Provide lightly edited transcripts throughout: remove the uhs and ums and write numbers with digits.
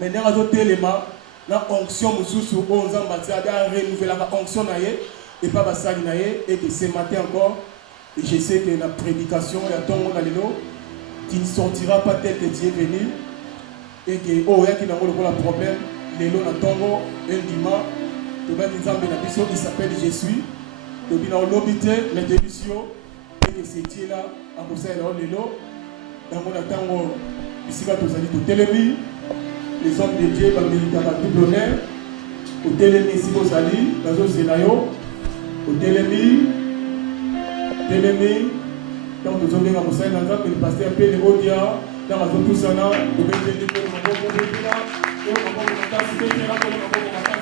mais dans téléma la onction mususu on zambatia da renouveler la onction naie et pas basali naie et que ce matin encore je sais que la prédication et à ton monde tu ne sortiras pas tel que tu es venu et que oh ya qui n'a pas le problème les lots na tongo un dimanche tu vas dire zambe na biso il s'appelle Jésus tu bina olobité les délusions et que c'est Dieu là à conseil là les lots dans mon tango ici quand vous allez tout télévi les hommes de Dieu va mériter un double honneur au télémi ici vous allez dans un scénario au télémi donc nous avons un conseil dans le pasteur P. Leodia dans la zone Poussana de Bénédicte pour le moment pour le là et on va vous passer là pour le moment pour la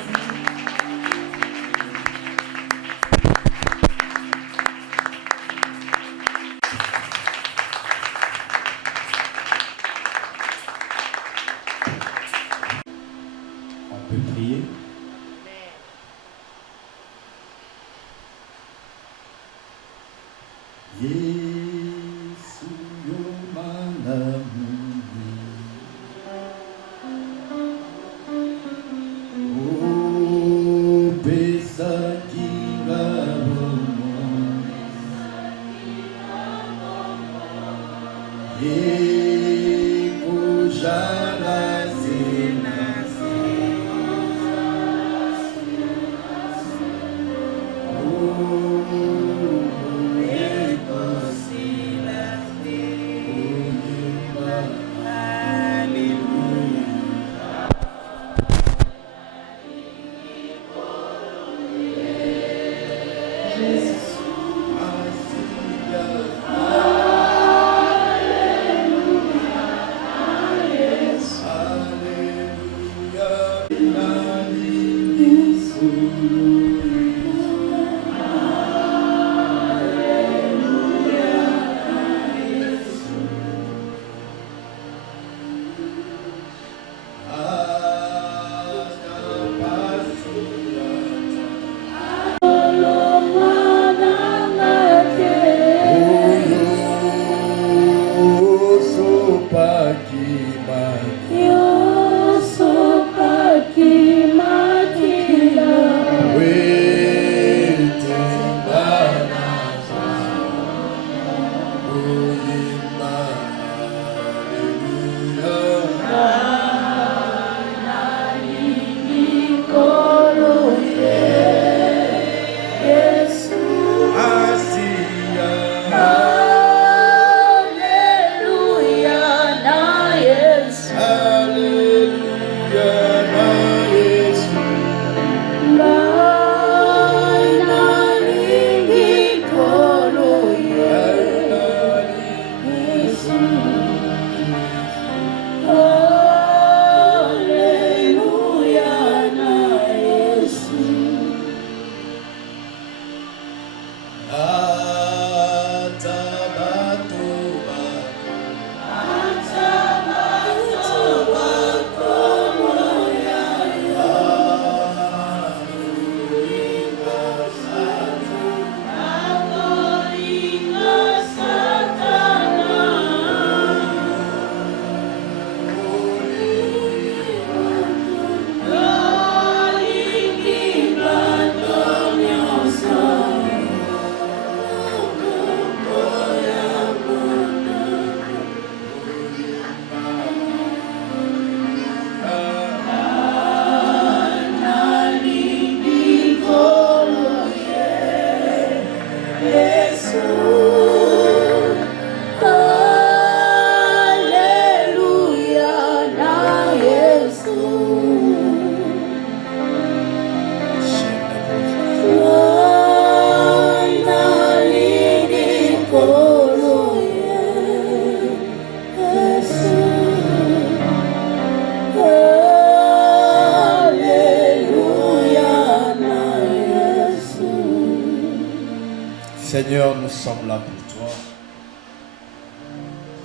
Seigneur, nous sommes là pour toi.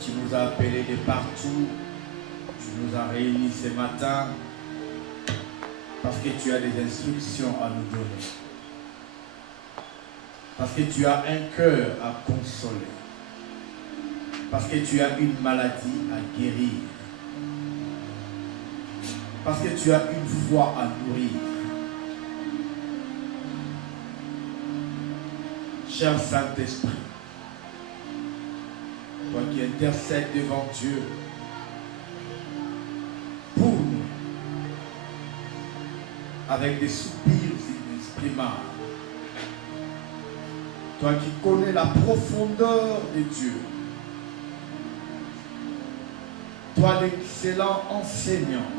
Tu nous as appelés de partout. Tu nous as réunis ce matin parce que tu as des instructions à nous donner. Parce que tu as un cœur à consoler. Parce que tu as une maladie à guérir. Parce que tu as une foi à nourrir. Cher Saint-Esprit, toi qui intercèdes devant Dieu pour nous, avec des soupirs inexprimables, toi qui connais la profondeur de Dieu, toi l'excellent enseignant,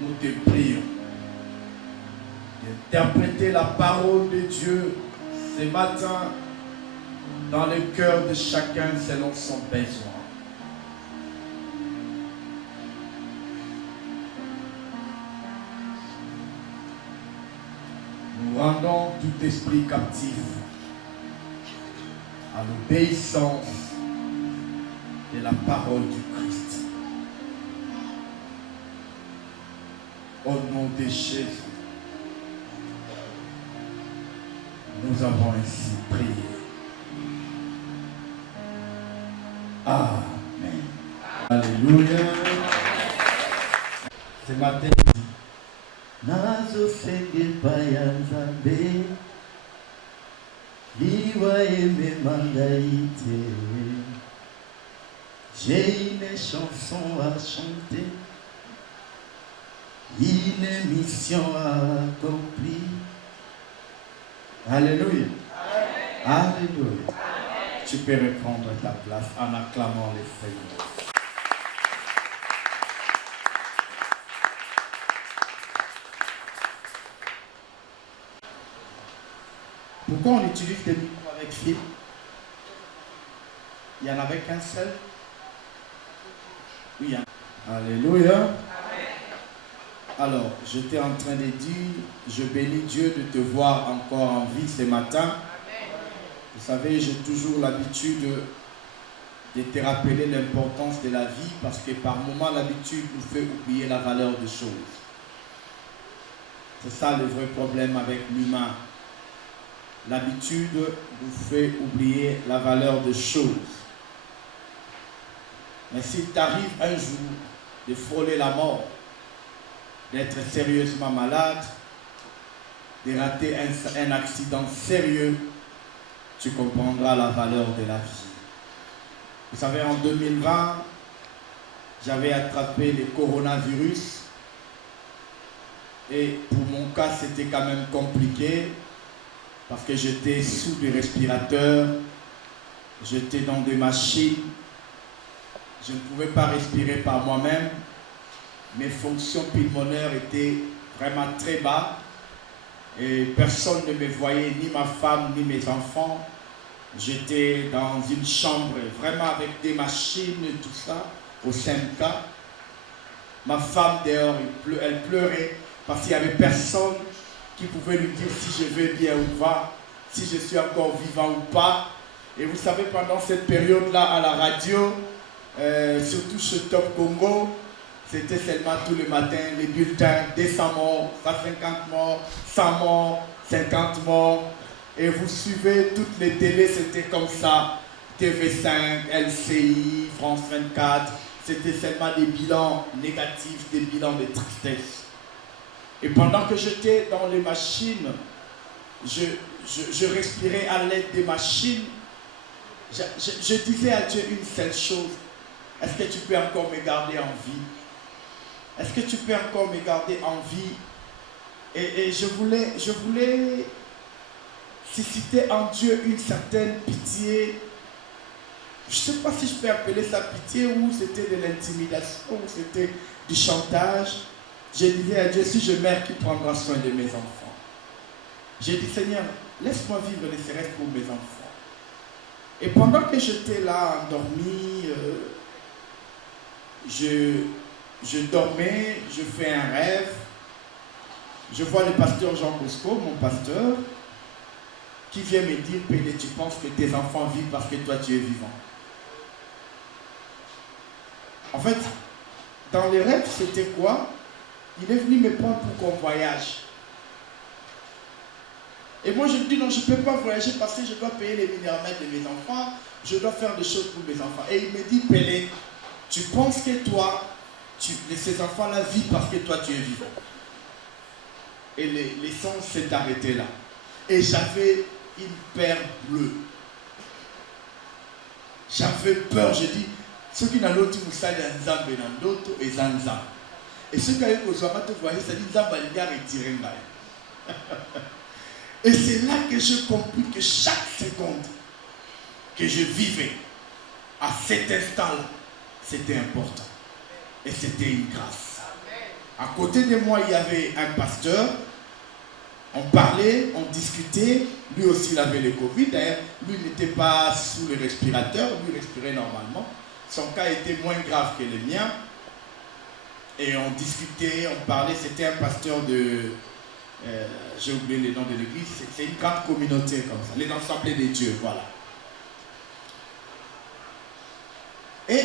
nous te prions d'interpréter la parole de Dieu ce matin dans le cœur de chacun selon son besoin. Nous rendons tout esprit captif à l'obéissance de la parole du Christ. Au nom de Jésus, nous avons ainsi prié. Amen. Alléluia. Ce matin, Nazo senge bayanzambe liwa eme mandaïté. J'ai une chanson à chanter, une mission à accomplir. Alléluia. Alléluia. tu peux reprendre ta place en acclamant le Seigneur. Pourquoi on utilise des micros avec fil? Il n'y en avait qu'un seul? Oui. Hein? Alléluia. Alors, j'étais en train de dire, je bénis Dieu de te voir encore en vie ce matin. Vous savez, j'ai toujours l'habitude de te rappeler l'importance de la vie parce que par moments, l'habitude nous fait oublier la valeur des choses. C'est ça le vrai problème avec l'humain. L'habitude nous fait oublier la valeur des choses. Mais s'il t'arrive un jour de frôler la mort, d'être sérieusement malade, de rater un accident sérieux, tu comprendras la valeur de la vie. Vous savez, en 2020, j'avais attrapé le coronavirus et pour mon cas, c'était quand même compliqué parce que j'étais sous des respirateurs, j'étais dans des machines, je ne pouvais pas respirer par moi-même, mes fonctions pulmonaires étaient vraiment très bas et personne ne me voyait, ni ma femme, ni mes enfants. J'étais dans une chambre vraiment avec des machines et tout ça, au 5K. Ma femme dehors, elle pleurait parce qu'il n'y avait personne qui pouvait lui dire si je vais bien ou pas, si je suis encore vivant ou pas. Et vous savez, pendant cette période-là à la radio, surtout chez Top Congo, c'était seulement tous les matins les bulletins, 200 morts, 150 morts, 100 morts, 50 morts. Et vous suivez toutes les télés, c'était comme ça. TV5, LCI, France 24, c'était seulement des bilans négatifs, des bilans de tristesse. Et pendant que j'étais dans les machines, je respirais à l'aide des machines. Je disais à Dieu une seule chose. Est-ce que tu peux encore me garder en vie? Est-ce que tu peux encore me garder en vie? Et je voulais susciter en Dieu une certaine pitié. Je ne sais pas si je peux appeler ça pitié ou c'était de l'intimidation ou c'était du chantage. Je disais à Dieu, si je meurs, qui prendra soin de mes enfants? J'ai dit, Seigneur, laisse-moi vivre les serait pour mes enfants. Et pendant que j'étais là, endormi, je dormais, je fais un rêve. Je vois le pasteur Jean Bosco, mon pasteur, qui vient me dire, Pédé, tu penses que tes enfants vivent parce que toi tu es vivant. En fait, dans les rêves, c'était quoi? Il est venu me prendre pour qu'on voyage. Et moi je me dis, non, je ne peux pas voyager parce que je dois payer les minéromètres de mes enfants, je dois faire des choses pour mes enfants. Et il me dit, Pédé, tu penses que toi, ces enfants-là vivent parce que toi tu es vivant. Et l'essence s'est arrêtée là. Et j'avais une paire bleue. J'avais peur, je dis, ceux qui n'ont l'autre moussali en Zambé, dans d'autres, et Zanzan. Et ceux qui ont voyez, ça dit Zamba, les gars, retirez. Et c'est là que j'ai compris que chaque seconde que je vivais, à cet instant-là, c'était important. Et c'était une grâce. À côté de moi, il y avait un pasteur. On parlait, on discutait. Lui aussi, il avait le Covid. D'ailleurs, lui n'était pas sous le respirateur. Lui respirait normalement. Son cas était moins grave que le mien. Et on discutait, on parlait. C'était un pasteur de... j'ai oublié le nom de l'église. C'est une grande communauté comme ça. Les Assemblées des dieux, voilà. Et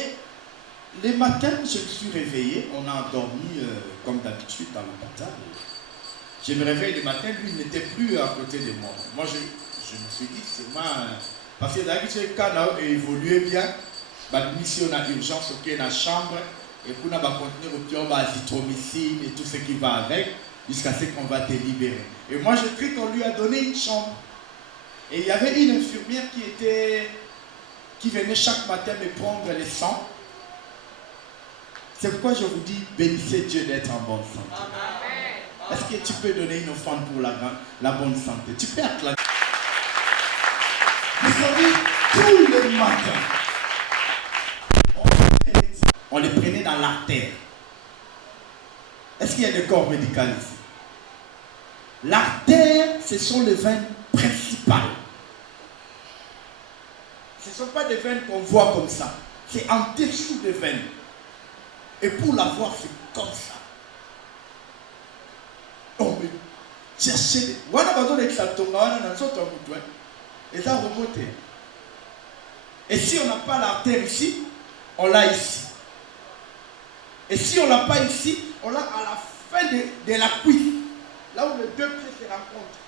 les matins, je me suis réveillé. On a dormi comme d'habitude dans l'hôpital. Je me réveille le matin, lui il n'était plus à côté de moi. Moi je me suis dit, c'est moi. Parce que d'habitude, quand on a évolué bien, la mission a urgence dans la chambre, et puis on va continuer au azithromycine et tout ce qui va avec, jusqu'à ce qu'on va te libérer. Et moi je crie qu'on lui a donné une chambre. Et il y avait une infirmière qui venait chaque matin me prendre le sang. C'est pourquoi je vous dis, bénissez Dieu d'être en bonne santé. Est-ce que tu peux donner une offrande pour la bonne santé? Tu peux acclamer. Vous savez, tous les matins, on les prenait dans l'artère. Est-ce qu'il y a des corps médicaux ici? L'artère, ce sont les veines principales. Ce ne sont pas des veines qu'on voit comme ça. C'est en dessous des veines. Et pour la voir, c'est comme ça. On me cherchait. Voilà, besoin d'être ça tombe dans notre bouton. Et ça remonte. Et si on n'a pas l'artère ici, on l'a ici. Et si on l'a pas ici, on l'a à la fin de la cuisse. Là où les deux pieds se rencontrent.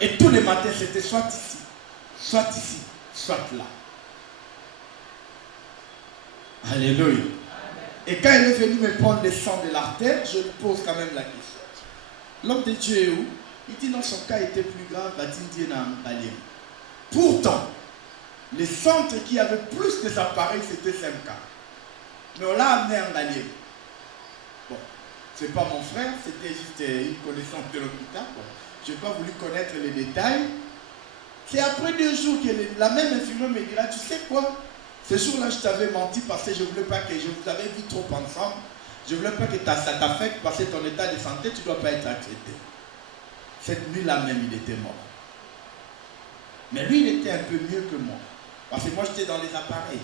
Et tous les matins, c'était soit ici, soit là. Alléluia. Et quand il est venu me prendre le sang de l'artère, je lui pose quand même la question. L'homme de Dieu est où? Il dit non, son cas était plus grave, Dieu n'a pas lié. Pourtant, le centre qui avait plus des appareils, c'était 5 cas. Mais on l'a amené en allié. Bon, ce n'est pas mon frère, c'était juste une connaissance de l'hôpital. Bon, je n'ai pas voulu connaître les détails. C'est après 2 jours que la même infirmière me dira, tu sais quoi? Ce jour-là, je t'avais menti parce que je ne voulais pas que je vous avais vu trop ensemble. Je ne voulais pas que ça t'affecte parce que ton état de santé, tu ne dois pas être traité. Cette nuit-là même, il était mort. Mais lui, il était un peu mieux que moi. Parce que moi, j'étais dans les appareils.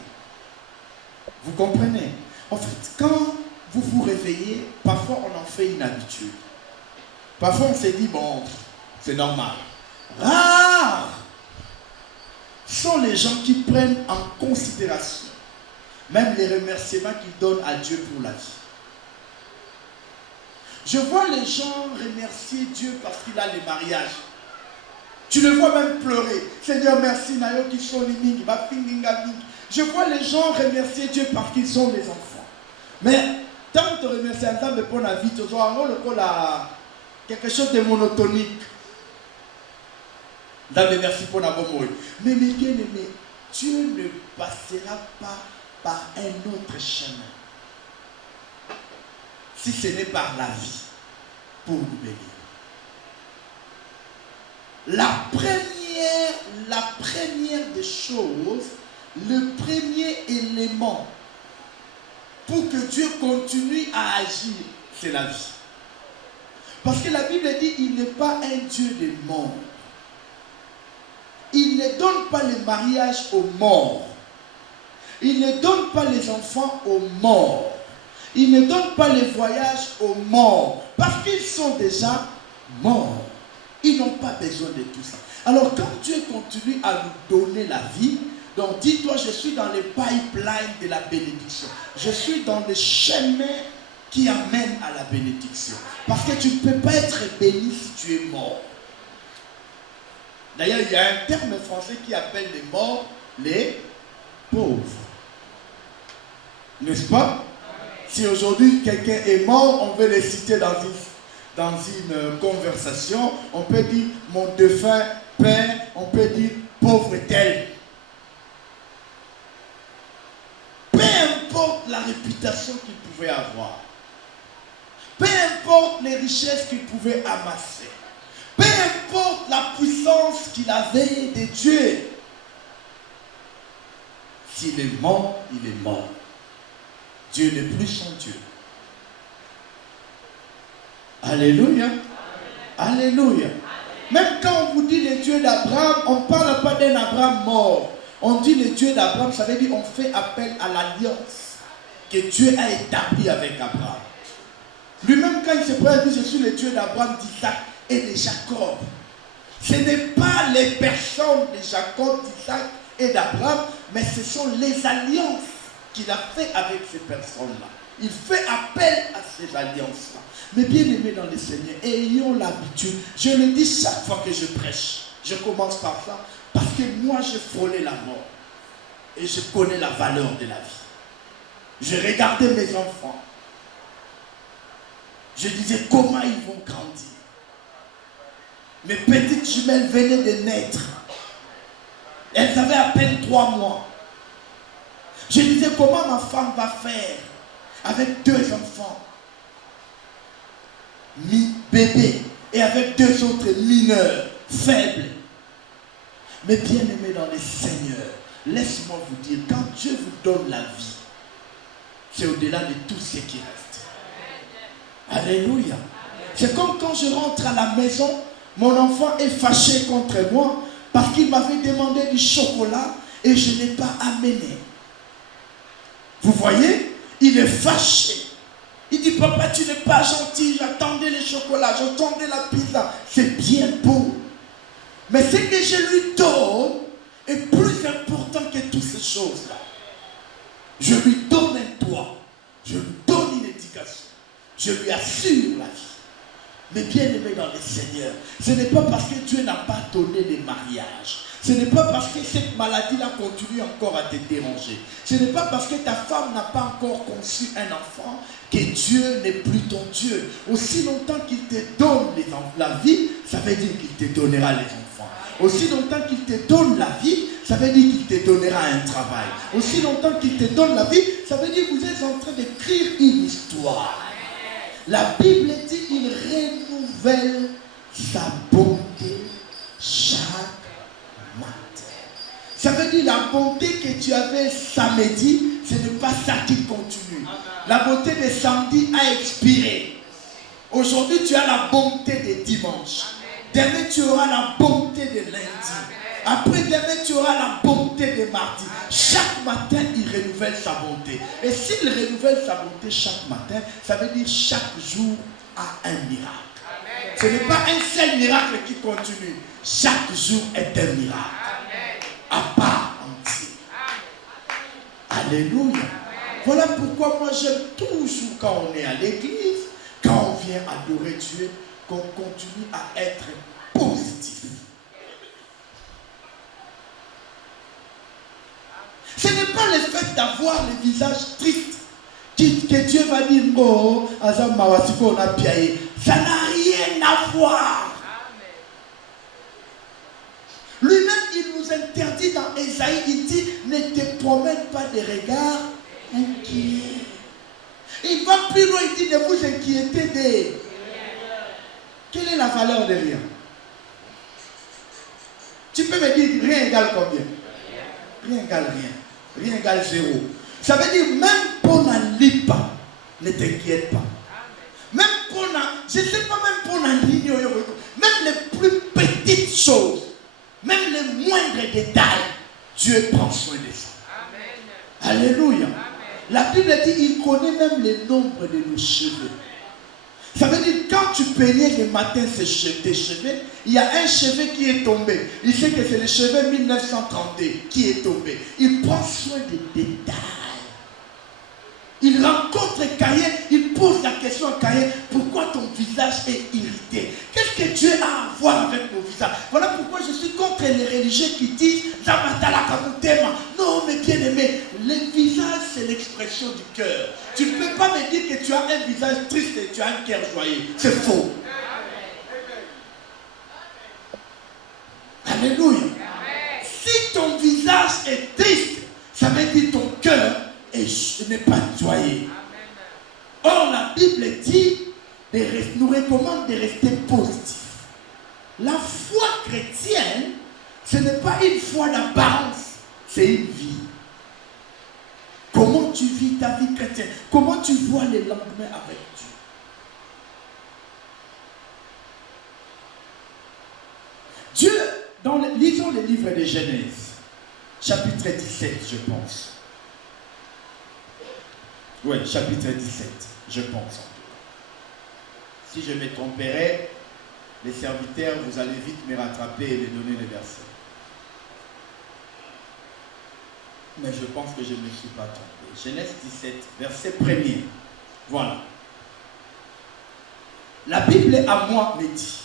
Vous comprenez? En fait, quand vous vous réveillez, parfois on en fait une habitude. Parfois on s'est dit, bon, c'est normal. Rares sont les gens qui prennent en considération même les remerciements qu'ils donnent à Dieu pour la vie. Je vois les gens remercier Dieu parce qu'il a les mariages. Tu le vois même pleurer. Seigneur, merci, Nayo, qui sont les ming, je vois les gens remercier Dieu parce qu'ils ont des enfants. Mais tant que tu remercies un temps pour la vie, tu as quelque chose de monotonique. Merci pour la mourir. Mais bien aimé, Dieu ne passera pas par un autre chemin. Si ce n'est par la vie pour nous bénir. La première des choses, le premier élément pour que Dieu continue à agir, c'est la vie. Parce que la Bible dit il n'est pas un Dieu des morts. Il ne donne pas les mariages aux morts. Il ne donne pas les enfants aux morts. Il ne donne pas les voyages aux morts. Parce qu'ils sont déjà morts. Ils n'ont pas besoin de tout ça. Alors quand Dieu continue à nous donner la vie, donc dis-toi, je suis dans le pipeline de la bénédiction. Je suis dans le chemin qui amène à la bénédiction. Parce que tu ne peux pas être béni si tu es mort. D'ailleurs, il y a un terme français qui appelle les morts les pauvres. N'est-ce pas? Si aujourd'hui quelqu'un est mort, on veut le citer dans une conversation, on peut dire mon défunt père, on peut dire pauvre tel. Peu importe la réputation qu'il pouvait avoir, peu importe les richesses qu'il pouvait amasser, peu importe la puissance qu'il avait de Dieu, s'il est mort, il est mort. Dieu n'est plus son Dieu. Alléluia. Alléluia. Même quand on vous dit le Dieu d'Abraham, on ne parle pas d'un Abraham mort. On dit le Dieu d'Abraham, ça veut dire on fait appel à l'alliance que Dieu a établie avec Abraham. Lui-même, quand il se présente, il dit, je suis le Dieu d'Abraham, d'Isaac et de Jacob. Ce n'est pas les personnes de Jacob, d'Isaac et d'Abraham, mais ce sont les alliances qu'il a fait avec ces personnes-là. Il fait appel à ces alliances-là. Mais bien aimés dans le Seigneur, ayons l'habitude, je le dis chaque fois que je prêche, je commence par ça, parce que moi j'ai frôlé la mort et je connais la valeur de la vie. Je regardais mes enfants, je disais comment ils vont grandir. Mes petites jumelles venaient de naître, elles avaient à peine 3 mois. Je disais comment ma femme va faire avec 2 enfants bébés et avec 2 autres mineurs faibles. Mais bien aimés dans le Seigneur, laisse-moi vous dire, quand Dieu vous donne la vie, c'est au-delà de tout ce qui reste. Alléluia. C'est comme quand je rentre à la maison, mon enfant est fâché contre moi parce qu'il m'avait demandé du chocolat et je n'ai pas amené. Vous voyez, il est fâché. Il dit, papa, tu n'es pas gentil, j'attendais le chocolat, j'attendais la pizza. C'est bien beau. Mais ce que je lui donne est plus important que toutes ces choses-là. Je lui donne un toit, je lui donne une éducation, je lui assure la vie. Mais bien aimé dans le Seigneur, ce n'est pas parce que Dieu n'a pas donné les mariages. Ce n'est pas parce que cette maladie-là continue encore à te déranger. Ce n'est pas parce que ta femme n'a pas encore conçu un enfant que Dieu n'est plus ton Dieu. Aussi longtemps qu'il te donne la vie, ça veut dire qu'il te donnera les enfants. Aussi longtemps qu'il te donne la vie, ça veut dire qu'il te donnera un travail. Aussi longtemps qu'il te donne la vie, ça veut dire que vous êtes en train d'écrire une histoire. La Bible dit qu'il renouvelle sa bonté chaque matin. Ça veut dire la bonté que tu avais samedi, ce n'est pas ça qui continue. La bonté de samedi a expiré. Aujourd'hui, tu as la bonté de dimanche. Demain, tu auras la bonté de lundi. Après demain, tu auras la bonté de mardi. Chaque matin, il renouvelle sa bonté. Et s'il renouvelle sa bonté chaque matin, ça veut dire chaque jour a un miracle. Amen. Ce n'est pas un seul miracle qui continue. Chaque jour est un miracle. Amen. À part entier. Alléluia. Amen. Voilà pourquoi moi j'aime toujours quand on est à l'église, quand on vient adorer Dieu, qu'on continue à être positif. Ce n'est pas le fait d'avoir le visage triste que Dieu va dire oh, ça n'a rien à voir. Lui-même, il nous interdit dans Ésaïe, il dit ne te promène pas de regards inquiets. Il va plus loin, il dit ne vous inquiétez de. Quelle est la valeur de rien? Tu peux me dire rien égale combien? Rien égale rien. Rien égale 0. Ça veut dire même pour n'aller pas, ne t'inquiète pas. Même pour je ne sais pas, même pour même les plus petites choses, même les moindres détails, Dieu prend soin de ça. Amen. Alléluia. Amen. La Bible dit il connaît même le nombre de nos cheveux. Ça veut dire quand tu peignais le matin tes cheveux, il y a un cheveu qui est tombé. Il sait que c'est le cheveu 1932 qui est tombé. Il prend soin des détails. Il rencontre Caïn, il pose la question à Caïn, pourquoi ton visage est irrité? Qu'est-ce que Dieu a à voir avec mon visage? Voilà pourquoi je suis contre les religieux qui disent non, mais bien aimé, le visage c'est l'expression du visage triste et tu as un cœur joyeux. C'est faux. Alléluia. Si ton visage est triste, ça veut dire ton cœur n'est pas joyeux. Or, la Bible dit, nous recommande de rester positif. La foi chrétienne, ce n'est pas une foi d'apparence, c'est une vie. Comment tu vis ta vie chrétienne? Comment tu vois les lendemains avec Dieu? Dieu, lisons le livre de Genèse, chapitre 17, je pense. Oui, chapitre 17, je pense. Si je me tromperais, les serviteurs, vous allez vite me rattraper et me donner les versets. Mais je pense que je ne me suis pas trompé. Genèse 17, verset 1er. Voilà. La Bible à moi me dit,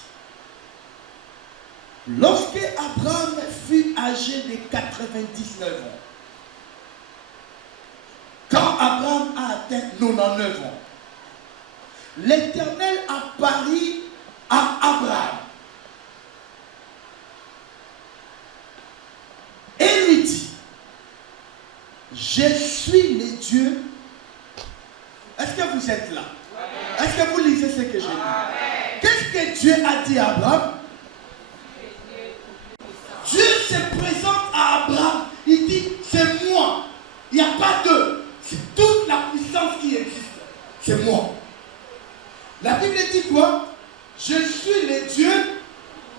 lorsque Abraham fut âgé de 99 ans, quand Abraham a atteint 99 ans, l'Éternel apparut à Abraham et lui dit, je suis le Dieu. Est-ce que vous êtes là? Est-ce que vous lisez ce que j'ai dit? Qu'est-ce que Dieu a dit à Abraham? Dieu se présente à Abraham. Il dit, c'est moi. Il n'y a pas d'eux. C'est toute la puissance qui existe. C'est moi. La Bible dit quoi? Je suis le Dieu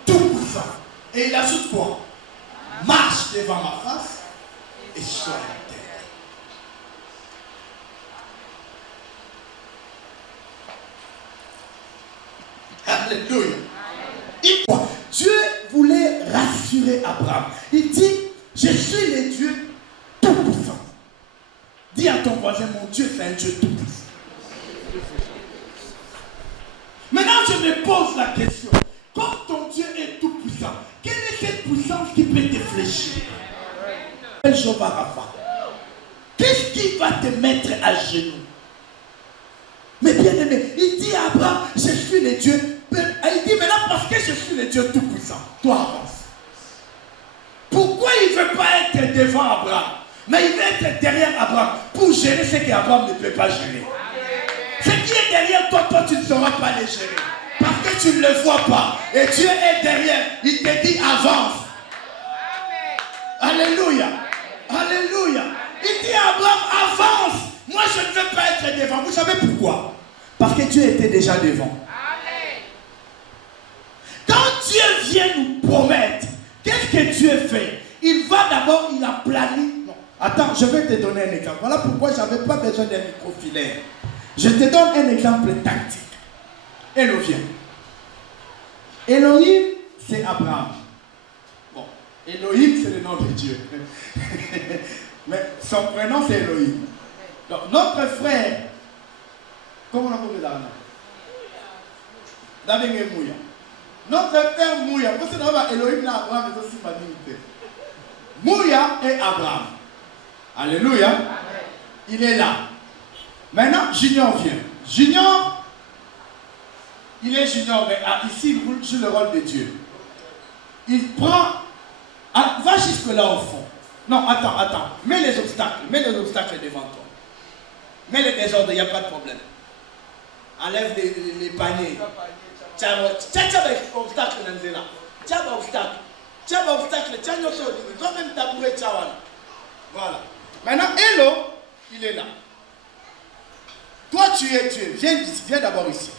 tout-puissant. Et il ajoute quoi? Marche devant ma face et sois la terre. Alléluia. Dieu voulait rassurer Abraham. Il dit, je suis le Dieu tout-puissant. Dis à ton voisin, mon Dieu, c'est un Dieu tout-puissant. Maintenant, je me pose la question. Quand ton Dieu est tout-puissant, quelle est cette puissance qui peut te fléchir? Jéhovah Rapha. Qu'est-ce qui va te mettre à genoux? Mais bien aimé, il dit à Abraham, je suis le Dieu. Il dit maintenant, parce que je suis le Dieu tout-puissant, toi avance. Pourquoi il ne veut pas être devant Abraham? Mais il veut être derrière Abraham pour gérer ce qu'Abraham ne peut pas gérer. Ce qui est derrière toi, toi tu ne sauras pas le gérer. Parce que tu ne le vois pas. Et Dieu est derrière. Il te dit avance. Alléluia. Alléluia. Il dit à Abraham, avance. Moi je ne veux pas être devant. Vous savez pourquoi? Parce que Dieu était déjà devant. Quand Dieu vient nous promettre, qu'est-ce que Dieu fait? Il va d'abord, il a plané. Non. Attends, je vais te donner un exemple. Voilà pourquoi je n'avais pas besoin d'un microfilaire. Je te donne un exemple tactique. Elohim. Elohim, c'est Abraham. Bon, Elohim, c'est le nom de Dieu. Mais son prénom, c'est Elohim. Donc, notre frère, comment on appelle là? David Mouya. Notre frère Mouya, vous savez, Elohim et Abraham est aussi magnifique. Mouya et Abraham. Alléluia. Amen. Il est là. Maintenant, Junior vient. Junior, il est junior, mais ici, il joue le rôle de Dieu. Il prend, va jusque là au fond. Non, attends. Mets les obstacles devant toi. Mets les désordres, il n'y a pas de problème. Enlève les paniers. Tiens, obstacle, Nanzela. Tiens, obstacle. Tiens, toi-même, tabouret, voilà. Maintenant, Elo, il est là. Toi, tu es Dieu. Viens d'abord ici.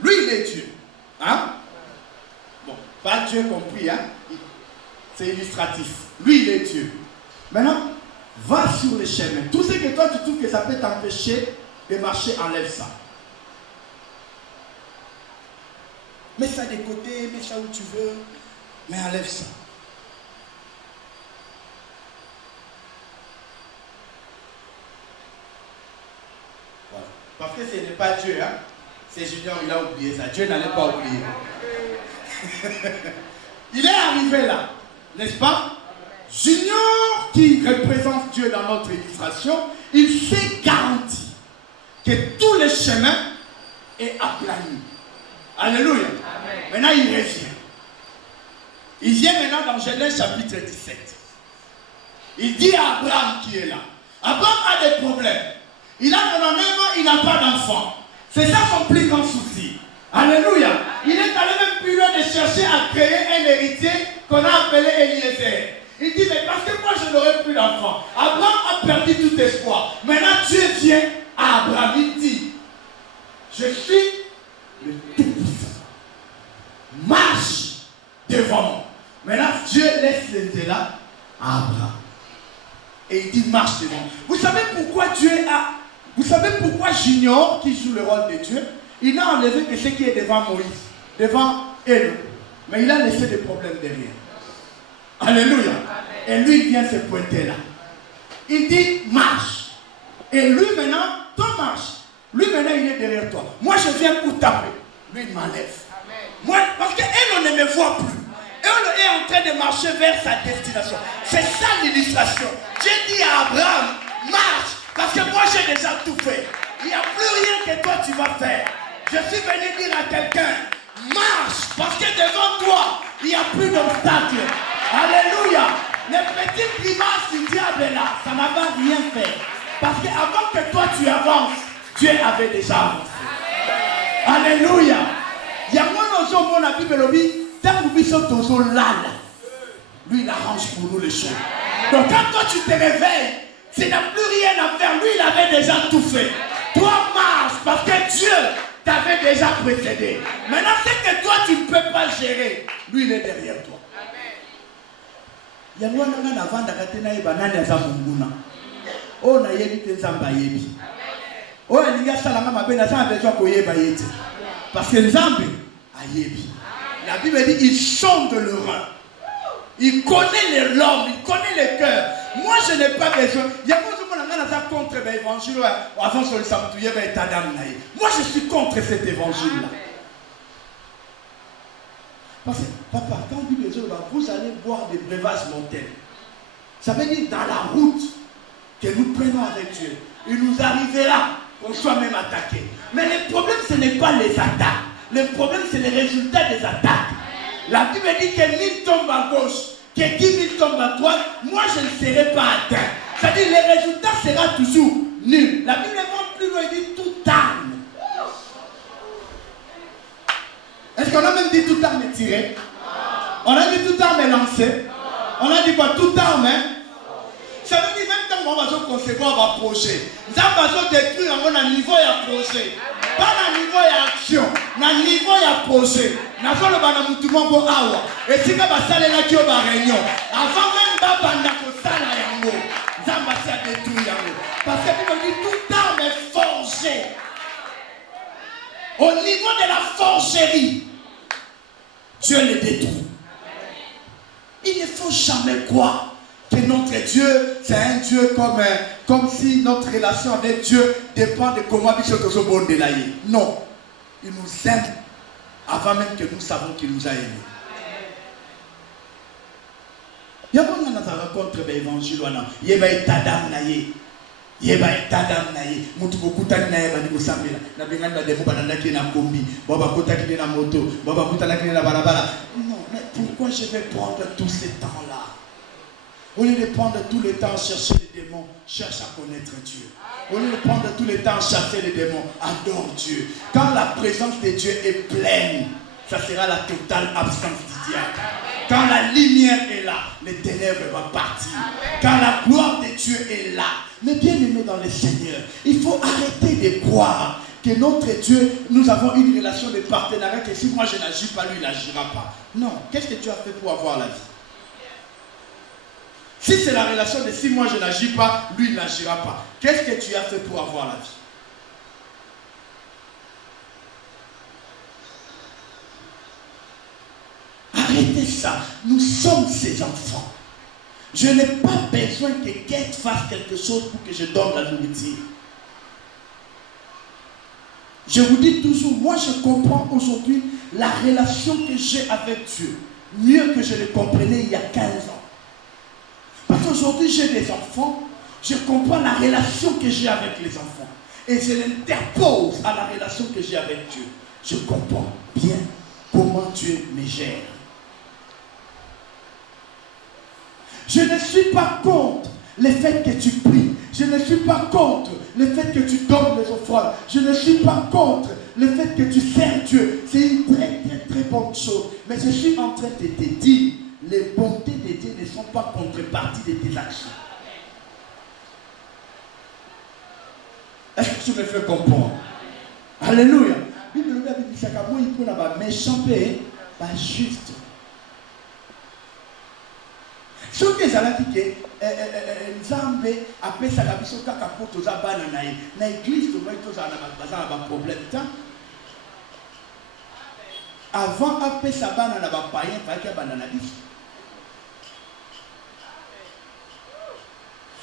Lui, il est Dieu. Hein? Bon, pas Dieu compris, hein? C'est illustratif. Lui, il est Dieu. Maintenant, va sur le chemin. Tout ce que toi, tu trouves que ça peut t'empêcher de marcher, enlève ça. Mets ça de côté, mets ça où tu veux, mais enlève ça. Voilà. Parce que ce n'est pas Dieu, hein? C'est Junior, il a oublié ça. Dieu n'allait pas oublier. Il est arrivé là, n'est-ce pas? Junior, qui représente Dieu dans notre illustration, il s'est garanti que tous les chemins est aplani. Alléluia. Amen. Maintenant, il revient. Il vient maintenant dans Genèse chapitre 17. Il dit à Abraham qui est là. Abraham a des problèmes. Il a 99 ans, il n'a pas d'enfant. C'est ça son plus grand souci. Alléluia. Il est allé même plus loin de chercher à créer un héritier qu'on a appelé Eliezer. Il dit, mais parce que moi je n'aurai plus d'enfant. Abraham a perdu tout espoir. Maintenant Dieu vient à Abraham. Il dit, je suis le Tout-Puissant. Marche devant moi. Maintenant Dieu laisse les là à Abraham. Et il dit, marche devant moi. Vous savez pourquoi vous savez pourquoi Junior, qui joue le rôle de Dieu, il n'a enlevé que ce qui est devant Moïse, devant Élo. Mais il a laissé des problèmes derrière. Alléluia. Et lui, il vient se pointer là. Il dit, marche. Et lui maintenant, toi marche. Lui maintenant, il est derrière toi. Moi, je viens pour taper. Lui, il m'enlève. Moi, parce qu'Élo ne me voit plus. Élo est en train de marcher vers sa destination. C'est ça l'illustration. Dieu dit à Abraham, marche. Parce que moi, j'ai déjà tout fait. Il n'y a plus rien que toi, tu vas faire. Je suis venu dire à quelqu'un, marche. Parce que devant toi, il n'y a plus d'obstacle. Alléluia. Les petites grimaces du diable là, ça n'a pas rien fait. Parce qu'avant que toi tu avances, Dieu avait déjà avancé. Alléluia. Il y a moins de gens qui ont la Bible, tant que nous sommes là, lui il arrange pour nous les choses. Donc quand toi tu te réveilles, tu n'as plus rien à faire. Lui il avait déjà tout fait. Toi marche parce que Dieu t'avait déjà précédé. Maintenant c'est que toi tu ne peux pas gérer. Lui il est derrière toi. Il y a un qui avant de banane à Munguna. Oh, na yebi te zamba yebi. Oh, il y a salama ma ben a besoin qu'on yeba yete. Parce que Nzambe a yebi. La Bible dit il sonde le rein. Il connaît l'homme, il connaît le cœur. Moi je n'ai pas besoin. Il y a beaucoup de gens qui sont contre l'évangile. Avant sur le samedi, moi je suis contre cet évangile là. Parce que, papa, quand on dit les autres, vous allez boire des breuvages mortels. Ça veut dire dans la route que nous prenons avec Dieu. Il nous arrivera qu'on soit même attaqué. Mais le problème, ce n'est pas les attaques. Le problème, c'est les résultats des attaques. La Bible dit que 1000 tombent à gauche, que 10 000 tombent à droite. Moi, je ne serai pas atteint. C'est-à-dire le résultat sera toujours nul. La Bible va plus loin, il dit tout arme. Est-ce qu'on a même dit toute arme est tirée? On a dit toute arme est lancée. On a dit quoi? Toute arme, hein? Ça veut dire même quand on va concevoir un projet, nous allons détruire un niveau de projet. Pas un niveau d'action, un niveau de projet. Nous allons faire un mouvement pour avoir. Et si nous allons faire une réunion, avant même de faire une réunion, nous allons faire détruire. Parce que nous dit toute arme est forgée. Au niveau de la forgerie, Dieu le détruit. Il ne faut jamais croire que notre Dieu, c'est un Dieu comme si notre relation avec Dieu dépend de comment nous sommes bons de l'aïe. Non. Il nous aime avant même que nous savons qu'il nous a aimés. Il y a un moment où on rencontre l'évangile, il y a un tadam naïe. Yeba tadam naye mutu bokutani naye bani kosambela na bengani ba demo banandaki na kombi baba kotaki na moto baba kutanaki na barabara. Non, mais pourquoi je vais prendre tout ce temps là? Au lieu de prendre tout le temps à chercher les démons, cherche à connaître Dieu. Au lieu de prendre tout le temps à chercher les démons, adore Dieu. Quand la présence de Dieu est pleine, ça sera la totale absence du diable. Quand la lumière est là, les ténèbres vont partir. Quand la gloire de Dieu est là. Mais bien aimé dans le Seigneur, il faut arrêter de croire que notre Dieu, nous avons une relation de partenariat que si moi je n'agis pas, lui il n'agira pas. Non, qu'est-ce que tu as fait pour avoir la vie? Si c'est la relation de si moi je n'agis pas, lui il n'agira pas. Qu'est-ce que tu as fait pour avoir la vie? Arrêtez ça. Nous sommes ses enfants. Je n'ai pas besoin que quelqu'un fasse quelque chose pour que je donne la nourriture. Je vous dis toujours, moi je comprends aujourd'hui la relation que j'ai avec Dieu. Mieux que je le comprenais il y a 15 ans. Parce qu'aujourd'hui j'ai des enfants. Je comprends la relation que j'ai avec les enfants. Et je l'interpose à la relation que j'ai avec Dieu. Je comprends bien comment Dieu me gère. Je ne suis pas contre le fait que tu pries. Je ne suis pas contre le fait que tu donnes les offrandes. Je ne suis pas contre le fait que tu sers Dieu. C'est une très très très bonne chose. Mais je suis en train de te dire, les bontés de Dieu ne sont pas contrepartie de tes actions. Est-ce que tu me fais comprendre? Alléluia. Bible dit que moi il peut avoir méchant paix, pas juste. Ce que ezalaki ke Nzambe apesaka biso kaka po toza bana na ye na église tomoi tozala na baza na baproblème ta avant apesa bana na bapayen fayaki abanda na biso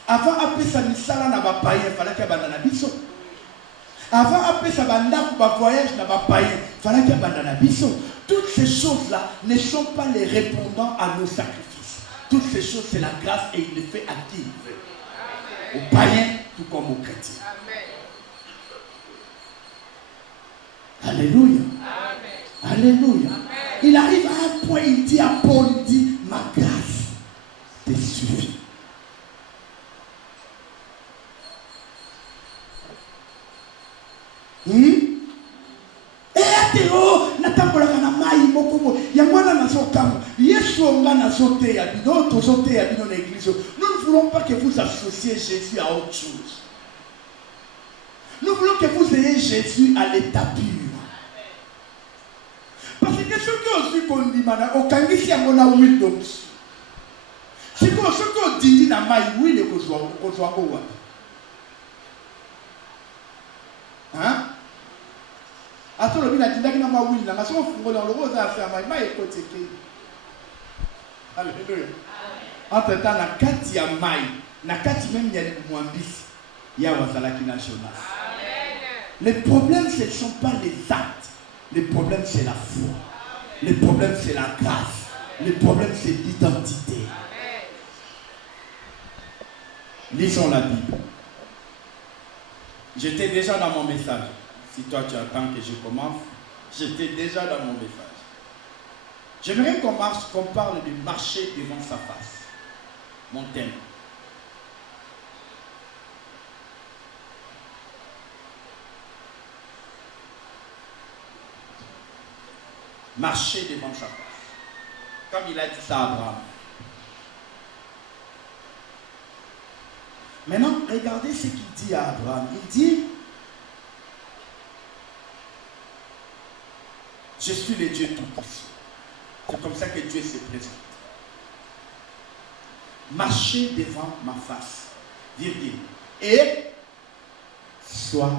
avant apesa misala na bapayen falaki abanda na biso avant apesa bandako bavoyage na bapayen falaki abanda na biso. Toutes ces choses là ne sont pas les répondants à nos sacrifices. Toutes ces choses, c'est la grâce et il le fait à qui il veut. Aux païens, tout comme aux chrétiens. Amen. Alléluia. Amen. Alléluia. Amen. Il arrive à un point, il dit à Paul, il dit, ma grâce te suffit. Nous ne voulons pas que vous associez Jésus à autre chose. Nous voulons que vous ayez Jésus à l'état pur. Parce que ce que vous dit, au Kangisi a mon huile donc. Ce que vous dit, na mai huile et que vous avez. Hein? Attends, le bien a dit que na ma huile, na ma soeur fungole dans le rose à faire mai et côté. Alléluia. Entre-temps, na kati ya mai, na kati même il y a des mwambisi, il y a wazalaki na Jonas. Le problème, ce ne sont pas les actes. Le problème, c'est la foi. Le problème, c'est la grâce. Le problème, c'est l'identité. Lisons la Bible. J'étais déjà dans mon message. Si toi tu attends que je commence, j'étais déjà dans mon message. J'aimerais qu'on parle du marché devant sa face. Mon thème. Marcher devant sa face. Comme il a dit ça à Abraham. Maintenant, regardez ce qu'il dit à Abraham. Il dit, je suis le Dieu Tout-Puissant. C'est comme ça que Dieu se présente. Marchez devant ma face, virgule, et sois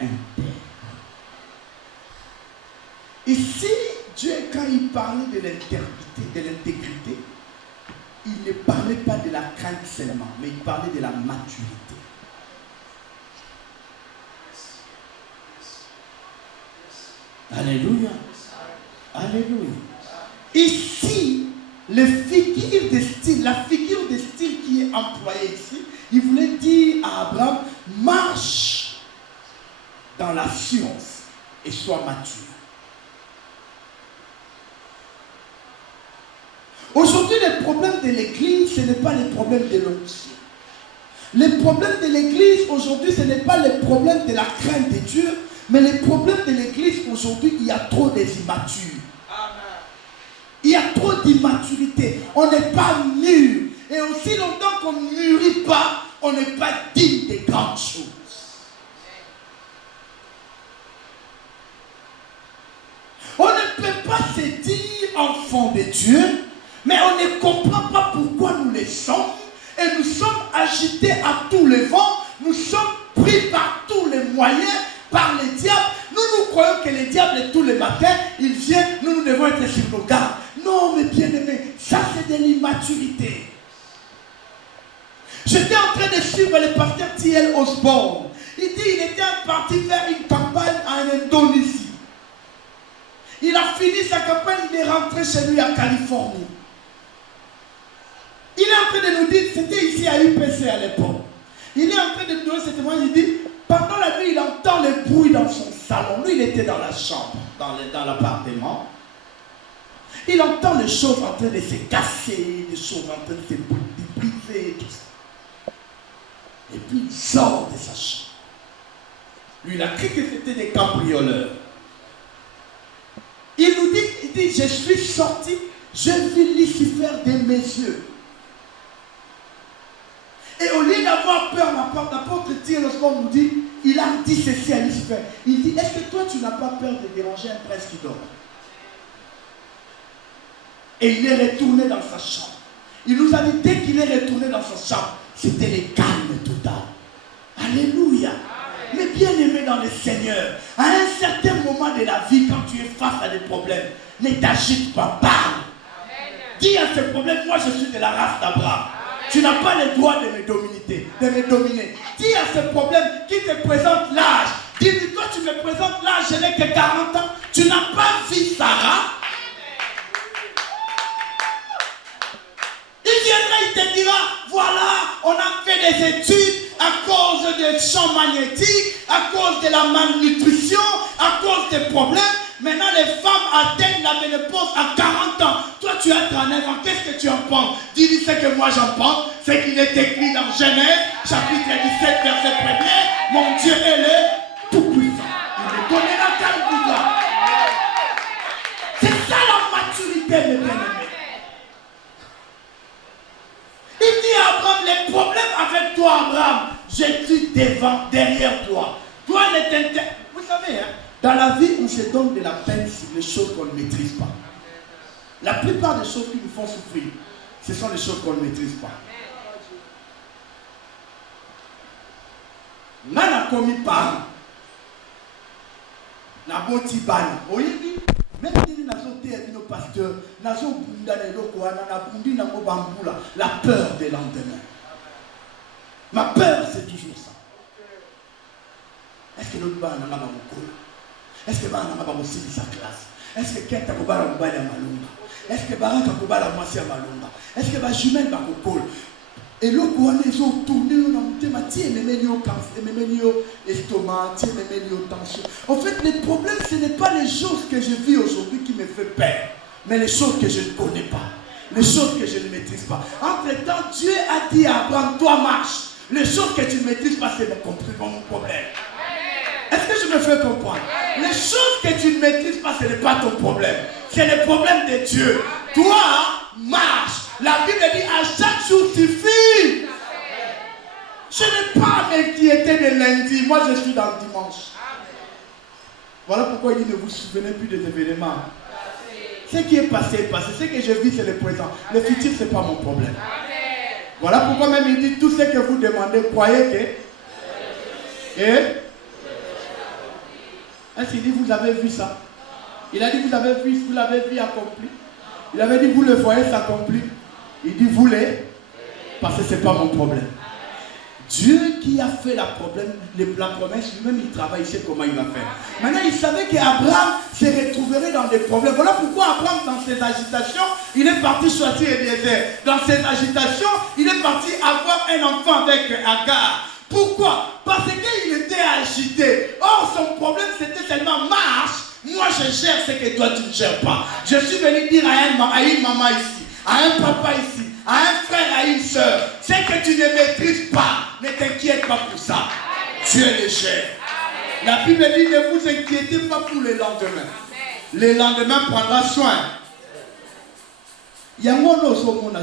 intègre. Ici, Dieu, quand il parlait de l'intégrité, il ne parlait pas de la crainte seulement, mais il parlait de la maturité. Alléluia. Alléluia. Ici, la figure de style qui est employée ici, il voulait dire à Abraham, marche dans la science et sois mature. Aujourd'hui, le problème de l'église, ce n'est pas le problème de l'onction. Le problème de l'église aujourd'hui, ce n'est pas le problème de la crainte de Dieu, mais le problème de l'église aujourd'hui, il y a trop d'immatures. Il y a trop d'immaturité. On n'est pas mûr. Et aussi longtemps qu'on ne mûrit pas, on n'est pas digne de grandes choses. On ne peut pas se dire enfant de Dieu, mais on ne comprend pas pourquoi nous le sommes. Et nous sommes agités à tous les vents. Nous sommes pris par tous les moyens, par les diables. Nous croyons que les diables, tous les matins, ils viennent, nous devons être sur nos gardes. Non, mes bien-aimés, ça c'est de l'immaturité. J'étais en train de suivre le pasteur T.L. Osborne. Il dit qu'il était parti faire une campagne en Indonésie. Il a fini sa campagne, il est rentré chez lui en Californie. Il est en train de nous dire, c'était ici à UPC à l'époque. Il est en train de nous donner ce témoignage, il dit, pendant la nuit, il entend le bruit dans son salon. Lui, il était dans la chambre, dans l'appartement. Il entend les choses en train de se casser, des choses en train de se briser, tout ça. Et puis il sort de sa chambre. Lui, il a cru que c'était des cambrioleurs. Il nous dit, je suis sorti, je vis Lucifer de mes yeux. Et au lieu d'avoir peur, l'apôtre tire lorsqu'on nous dit, il a dit ceci à Lucifer. Il dit, est-ce que toi tu n'as pas peur de déranger un prince qui dort? Et il est retourné dans sa chambre. Il nous a dit, dès qu'il est retourné dans sa chambre, c'était le calme total. Alléluia. Mais bien aimé dans le Seigneur, à un certain moment de la vie, quand tu es face à des problèmes, ne t'agite pas, parle. Dis à ce problème, moi je suis de la race d'Abraham. Tu n'as pas le droit de me dominer. Dis à ce problème qui te présente l'âge. Dis-lui, toi tu me présentes l'âge, je n'ai que 40 ans. Tu n'as pas vu Sarah. Il viendra, il te dira, voilà, on a fait des études à cause des champs magnétiques, à cause de la malnutrition, à cause des problèmes. Maintenant, les femmes atteignent la ménopause à 40 ans. Toi, tu as 39 ans. Qu'est-ce que tu en penses? Dis-lui ce que moi j'en pense. C'est qu'il est écrit dans Genèse, chapitre 17, verset 1er. Mon Dieu est le Tout-Puissant. Il me donnera quel pouvoir. C'est ça la maturité, mes bien-aimés. Il dit à Abraham, les problèmes avec toi, Abraham, je suis derrière toi. Toi, vous savez, hein, dans la vie, on se donne de la peine sur les choses qu'on ne maîtrise pas. La plupart des choses qui nous font souffrir, ce sont les choses qu'on ne maîtrise pas. Nana commis par la boti ban. Oui, même si nous avons été nos pasteurs, nous avons la peur des lendemains. Ma peur, c'est toujours ça. Est-ce que l'autre ban n'a pas mon Est-ce que ban n'a pas aussi sa classe? Est-ce que quelqu'un n'a pas la malunga? Est-ce que Barak n'a pas la moitié à malunga? Est-ce que ma jumelle va au et le courant les autres tournés, on a monté ma tienne, mais au cancer, mais au estomac, tiens, mais au tension. En fait, le problème, ce n'est pas les choses que je vis aujourd'hui qui me font peur, mais les choses que je ne connais pas, les choses que je ne maîtrise pas. Entre-temps, Dieu a dit à Abraham, toi marche. Les choses que tu ne maîtrises pas, c'est mon problème. Est-ce que je me fais comprendre? Les choses que tu ne maîtrises pas, ce n'est pas ton problème. C'est le problème de Dieu. Toi, marche. La Bible dit à chaque jour suffit. Je n'ai pas à m'inquiéter de lundi. Moi, je suis dans le dimanche. Voilà pourquoi il dit ne vous souvenez plus des événements. Ce qui est passé. Ce que je vis, c'est le présent. Le futur, ce n'est pas mon problème. Voilà pourquoi même il dit tout ce que vous demandez, croyez que. Et est-ce qu'il dit vous avez vu ça? Il a dit vous l'avez vu accompli. Il avait dit vous le voyez s'accomplir. Il dit vous les, parce que ce n'est pas mon problème. Dieu qui a fait la promesse, lui-même il travaille, il sait comment il va faire. Maintenant il savait qu'Abraham se retrouverait dans des problèmes. Voilà pourquoi Abraham dans ses agitations, il est parti choisir Eliezer. Dans ses agitations, il est parti avoir un enfant avec Agar. Pourquoi? Parce qu'il était agité. Or son problème c'était seulement marche. Moi je gère ce que toi tu ne gères pas. Je suis venu dire à une maman ici, à un papa ici, à un frère, à une soeur, ce que tu ne maîtrises pas, ne t'inquiète pas pour ça. Dieu le gère. La Bible dit ne vous inquiétez pas pour le lendemain. Le lendemain prendra soin. Il y a un jour on a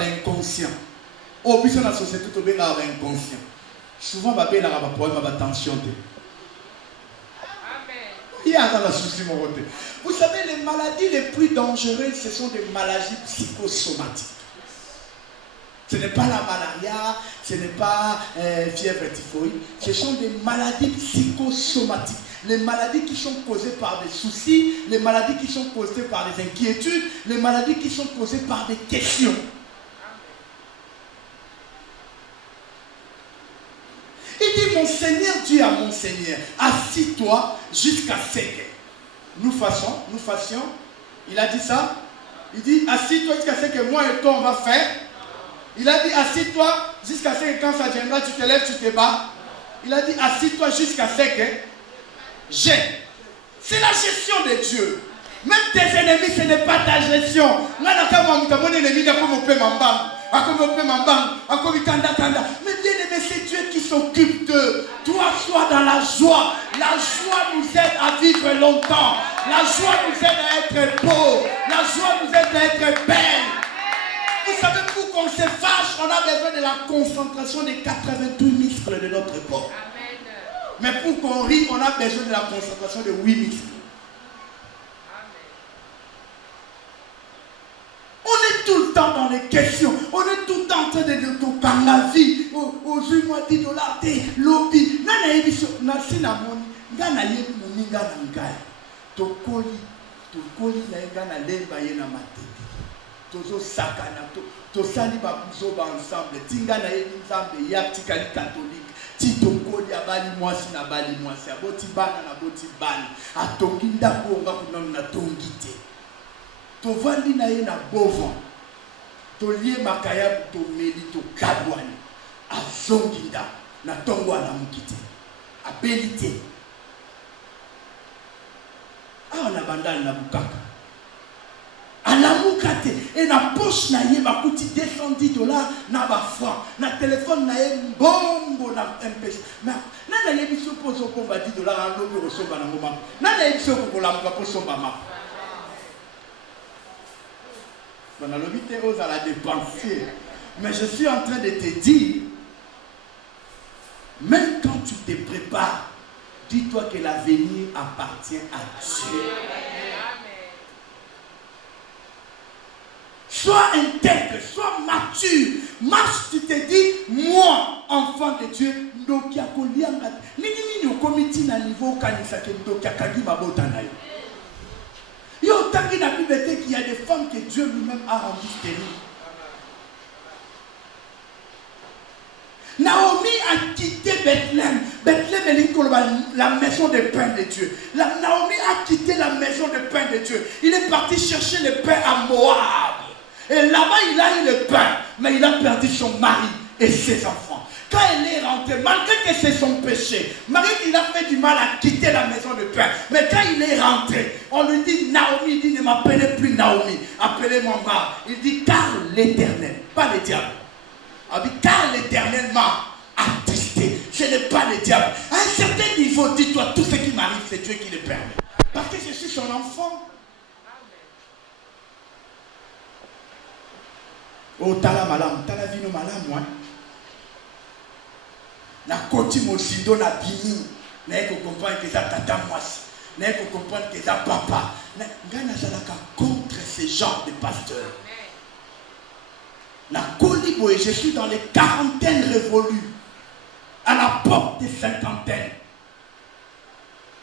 inconscient. Oh, puis dans la société, tout le monde est inconscient. Souvent, il y a un problème de tension. Il y a un souci, mon côté. Vous savez, les maladies les plus dangereuses, ce sont des maladies psychosomatiques. Ce n'est pas la malaria, ce n'est pas fièvre typhoïde. Ce sont des maladies psychosomatiques. Les maladies qui sont causées par des soucis, les maladies qui sont causées par des inquiétudes, les maladies qui sont causées par des questions. Il dit, mon Seigneur, Dieu à mon Seigneur, assis-toi jusqu'à ce que nous fassions. Il a dit ça. Il dit, assis-toi jusqu'à ce que moi et toi on va faire. Il a dit, assis-toi jusqu'à ce que quand ça viendra, tu te lèves, tu te bats. Il a dit, assis-toi jusqu'à ce que j'ai. C'est la gestion de Dieu. Même tes ennemis, ce n'est pas ta gestion. Mais bien aimé, c'est Dieu qui s'occupe d'eux. Toi, sois dans la joie. La joie nous aide à vivre longtemps. La joie nous aide à être beau. La joie nous aide à être belle. Vous savez, pour qu'on se fâche, on a besoin de la concentration des 88 muscles de notre corps. Amen. Mais pour qu'on rit, on a besoin de la concentration de 8 muscles. On est tout le temps dans les questions. On est tout le temps en train de dire la vie. Aujourd'hui, $10, lobby. Nana ebiso na sinamoni. Ngana yebi moninga na ngai. Tokoli na ngana lemba yena matete. Tozo sakana to sali babuzo ba ensemble. Tinga na yebi nzambe ya tikali catholique. Titokoli abali mwasi na bali mwasi. Aboti bana na boti bana. Atokinda kuonga kunona na tongite. Tovandi na ye na bovan. Tolie makayabu to meli to kabwani. Azonginda na tongo na mukite. Abelite. Na bandali na bukaka. Anamukate et na poche na ye bakuti $210 na ba franc. Na téléphone na ye mbongo na MP. Na ye biso poso komba $10 en lobi resomba na ngoma. Na ye biso ko la muka posomba ma. On a l'obité aux à la dépenser. Mais je suis en train de te dire, même quand tu te prépares, dis-toi que l'avenir appartient à Dieu. Sois intègre, sois mature. Marche, tu te dis, moi, enfant de Dieu, ndokia kolianga. Nini au comité na niveau kanisa ke ndokia kagi mabota na yo. Il y a autant qu'il y a des femmes que Dieu lui-même a rendues stériles. Naomi a quitté Bethléem. Bethléem est la maison de pain de Dieu. Naomi a quitté la maison de pain de Dieu. Il est parti chercher le pain à Moab. Et là-bas, il a eu le pain. Mais il a perdu son mari et ses enfants. Quand elle est rentrée, malgré que c'est son péché, Marie, il a fait du mal à quitter la maison de pain. Mais quand il est rentré, on lui dit Naomi, il dit ne m'appelez plus Naomi, appelez-moi Mar. Il dit car l'Éternel, pas le diable. Il dit car l'Éternel m'a attesté, ce n'est pas le diable. À un certain niveau, dis-toi, tout ce qui m'arrive, c'est Dieu qui le permet. Parce que je suis son enfant. Oh, tala malam, tala vino malam, moi. Na koti mosindo na bini na eko comprendre que ça tata mwasi na eko comprendre que ça papa na ngana zalaka contre ce genre de pasteur na kolibo et je suis dans les quarantaines révolues à la porte des cinquantaines.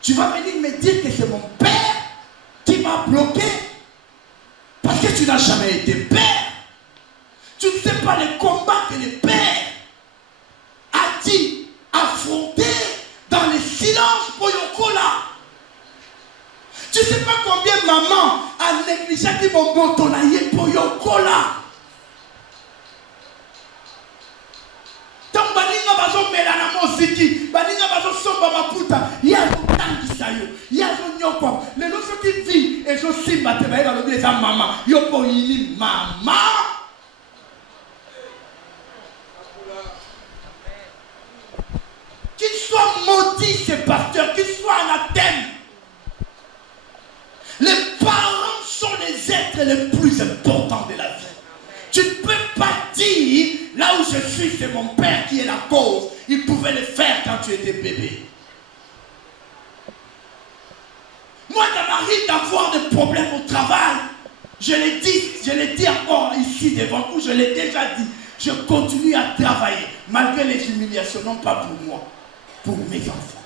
Tu vas venir me dire que c'est mon père qui m'a bloqué parce que tu n'as jamais été père. Tu ne sais pas les combats que le père a dit affronter dans le silence pour Yokola. Tu ne sais pas combien maman a négligé qui mon botonaye pour Yokola. Tant baninga bazo melana moziki, baninga bazo somba maputa, yazo tangisa yo, yazo nyoko. Les autres qui vivent et je suis battu avec les maman, yoko yini maman. Qu'il soit maudit ces pasteurs, qu'il soit anathème. Les parents sont les êtres les plus importants de la vie. Tu ne peux pas dire, là où je suis, c'est mon père qui est la cause. Il pouvait le faire quand tu étais bébé. Moi, ça m'arrive d'avoir des problèmes au travail. Je l'ai dit encore ici devant vous, je l'ai déjà dit. Je continue à travailler, malgré les humiliations, non pas pour moi. Pour mes enfants.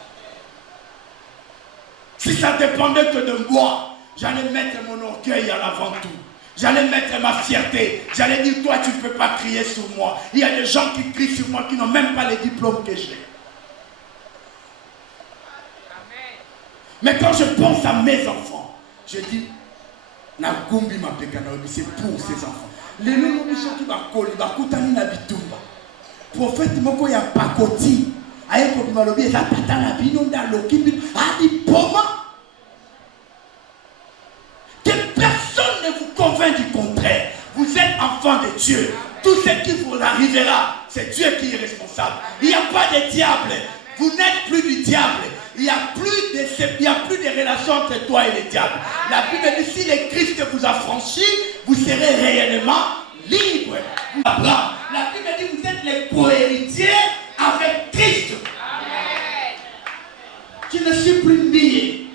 Si ça dépendait que de moi, j'allais mettre mon orgueil en avant tout. J'allais mettre ma fierté. J'allais dire, toi, tu ne peux pas crier sur moi. Il y a des gens qui crient sur moi qui n'ont même pas les diplômes que j'ai. Mais quand je pense à mes enfants, je dis, Nagumbi mapekana, c'est pour ses enfants. Les noms qui sont qui bakoli, bakutani na bitumba. Prophète moko ya pakoti. Aye ko bimalobi eza tata na bino nda lokibi adi poma. Que personne ne vous convainc du contraire. Vous êtes enfant de Dieu. Tout ce qui vous arrivera, c'est Dieu qui est responsable. Il n'y a pas de diable. Vous n'êtes plus du diable. Il n'y a plus de relation entre toi et le diable. La Bible dit, si le Christ vous a franchi, vous serez réellement libre. La Bible dit, vous êtes les co-héritiers avec Christ. Amen. Je ne suis plus nié.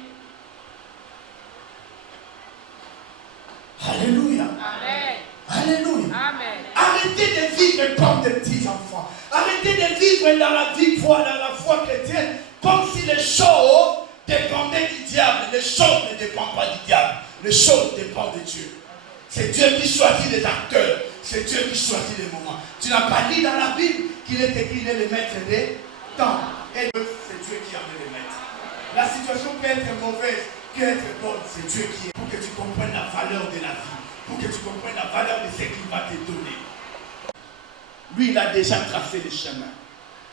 Alléluia. Amen. Alléluia. Amen. Arrêtez de vivre comme des petits enfants. Arrêtez de vivre dans la vie, dans la foi chrétienne, comme si les choses dépendaient du diable. Les choses ne dépendent pas du diable. Les choses dépendent de Dieu. C'est Dieu qui choisit les acteurs. C'est Dieu qui choisit les moments. Tu n'as pas lu dans la Bible qu'il est écrit le maître des temps. Et c'est Dieu qui en est le maître. La situation peut être mauvaise, peut être bonne. C'est Dieu qui est. Pour que tu comprennes la valeur de la vie. Pour que tu comprennes la valeur de ce qu'il va te donner. Lui, il a déjà tracé le chemin.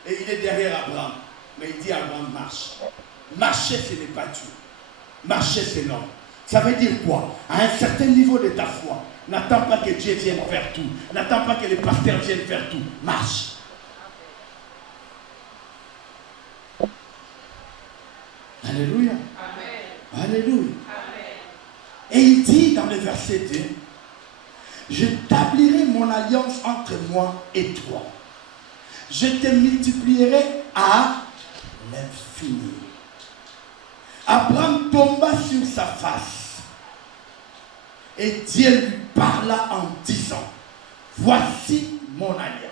Et il est derrière Abraham. Mais il dit à Abraham, marche. Marcher, ce n'est pas Dieu. Marcher, c'est l'homme. Ça veut dire quoi? À un certain niveau de ta foi, n'attends pas que Dieu vienne faire tout. N'attends pas que les pasteurs viennent faire tout. Marche. Alléluia. Amen. Alléluia. Amen. Et il dit dans le verset 2, j'établirai mon alliance entre moi et toi. Je te multiplierai à l'infini. Abraham tomba sur sa face et Dieu lui parla en disant, voici mon alliance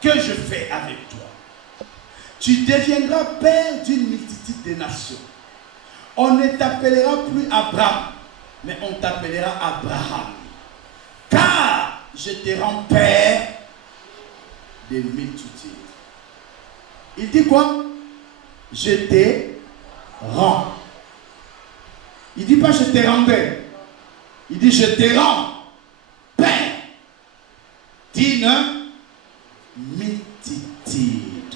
que je fais avec toi. Tu deviendras père d'une multitude de nations. On ne t'appellera plus Abraham, mais on t'appellera Abraham. Car je te rends père des multitudes. Il dit quoi? Je te rends. Il ne dit pas je te rendais. Il dit je te rends père d'une multitude.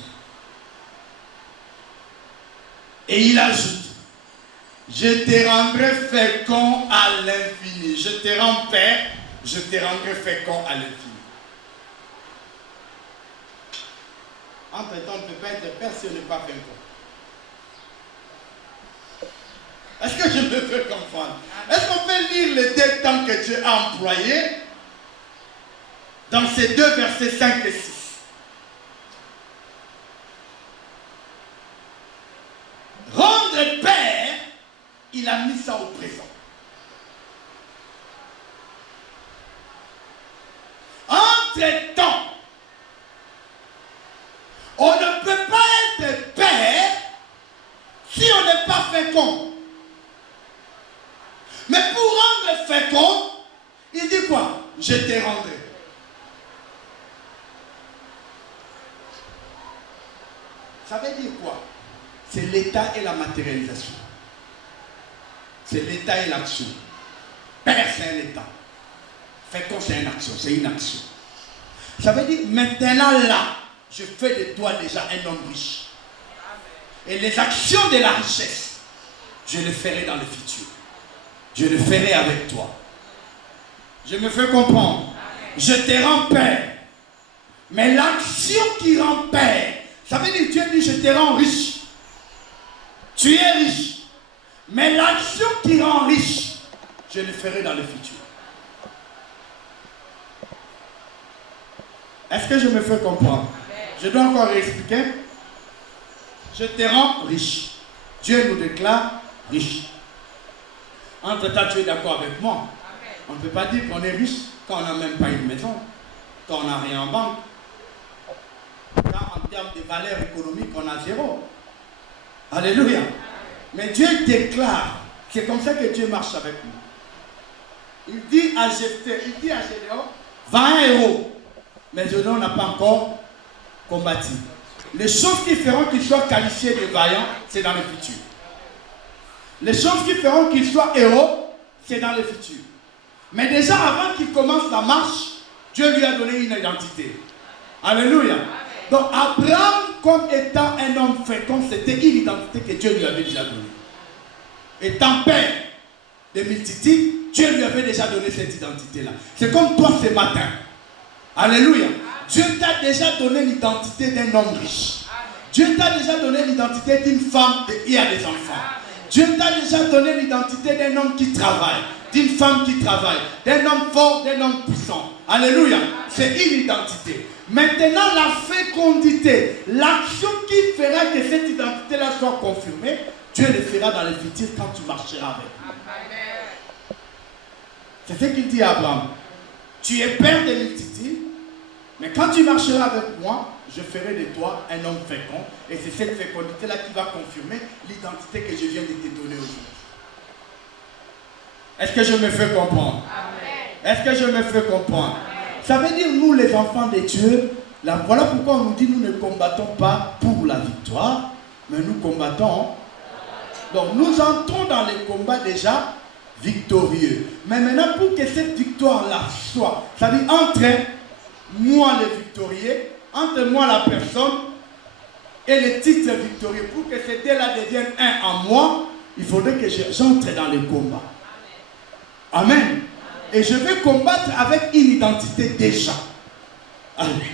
Et il ajoute, je te rendrai fécond à l'infini. Je te rends père, je te rendrai fécond à l'infini. Entre-temps, on ne peut pas être père si on n'est pas fécond. Est-ce que je me fais comprendre? Est-ce qu'on peut lire les deux temps que Dieu a employés dans ces deux versets 5 et 6? Rendre père, il a mis ça au présent. Entre-temps, on ne peut pas être père si on n'est pas fécond. Mais pour rendre fécond, il dit quoi? Je te rendrai. Ça veut dire quoi? C'est l'état et la matérialisation. C'est l'état et l'action. Père, c'est un état. Fécond, c'est une action. C'est une action. Ça veut dire, maintenant là, je fais de toi déjà un homme riche. Et les actions de la richesse, je les ferai dans le futur. Je le ferai avec toi. Je me fais comprendre. Je te rends père. Mais l'action qui rend père, ça veut dire Dieu dit je te rends riche. Tu es riche. Mais l'action qui rend riche, je le ferai dans le futur. Est-ce que je me fais comprendre? Je dois encore expliquer. Je te rends riche. Dieu nous déclare riche. Entre-temps, tu es d'accord avec moi. On ne peut pas dire qu'on est riche quand on n'a même pas une maison, quand on n'a rien en banque. Quand en termes de valeur économique, on a zéro. Alléluia. Mais Dieu déclare, c'est comme ça que Dieu marche avec nous. Il dit à Jephthé, il dit à Gédéon, va un héros. Mais Gédéon n'a pas encore combattu. Les choses qui feront qu'il soit qualifié de vaillant, c'est dans le futur. Les choses qui feront qu'il soit héros, c'est dans le futur. Mais déjà avant qu'il commence la marche, Dieu lui a donné une identité. Alléluia. Donc Abraham, comme étant un homme fécond, c'était une identité que Dieu lui avait déjà donnée. Étant père de multitudes, Dieu lui avait déjà donné cette identité-là. C'est comme toi ce matin. Alléluia. Dieu t'a déjà donné l'identité d'un homme riche. Dieu t'a déjà donné l'identité d'une femme qui a des enfants. Dieu t'a déjà donné l'identité d'un homme qui travaille, d'une femme qui travaille, d'un homme fort, d'un homme puissant. Alléluia. C'est une identité. Maintenant, la fécondité, l'action qui fera que cette identité-là soit confirmée, Dieu le fera dans le futur quand tu marcheras avec lui. C'est ce qu'il dit à Abraham. Tu es père de multitudes, mais quand tu marcheras avec moi, je ferai de toi un homme fécond. Et c'est cette fécondité-là qui va confirmer l'identité que je viens de te donner aujourd'hui. Est-ce que je me fais comprendre? Est-ce que je me fais comprendre? Ça veut dire, nous les enfants de Dieu, là, voilà pourquoi on nous dit, nous ne combattons pas pour la victoire, mais nous combattons. Donc nous entrons dans les combats déjà victorieux. Mais maintenant, pour que cette victoire-là soit, c'est-à-dire entre moi le victorieux, entre moi la personne et le titre victorieux, pour que ces deux-là deviennent un en moi, il faudrait que j'entre dans les combats. Amen. Et je vais combattre avec une identité déjà.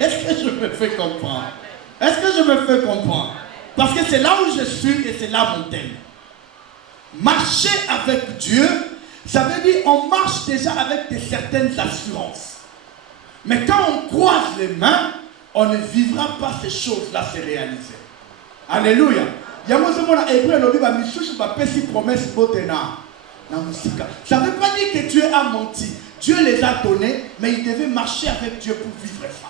Est-ce que je me fais comprendre? Est-ce que je me fais comprendre? Parce que c'est là où je suis et c'est là mon thème. Marcher avec Dieu, ça veut dire on marche déjà avec de certaines assurances. Mais quand on croise les mains, on ne vivra pas ces choses-là se réaliser. Alléluia. Ça ne veut pas dire que Dieu a menti. Dieu les a donnés, mais il devait marcher avec Dieu pour vivre ça.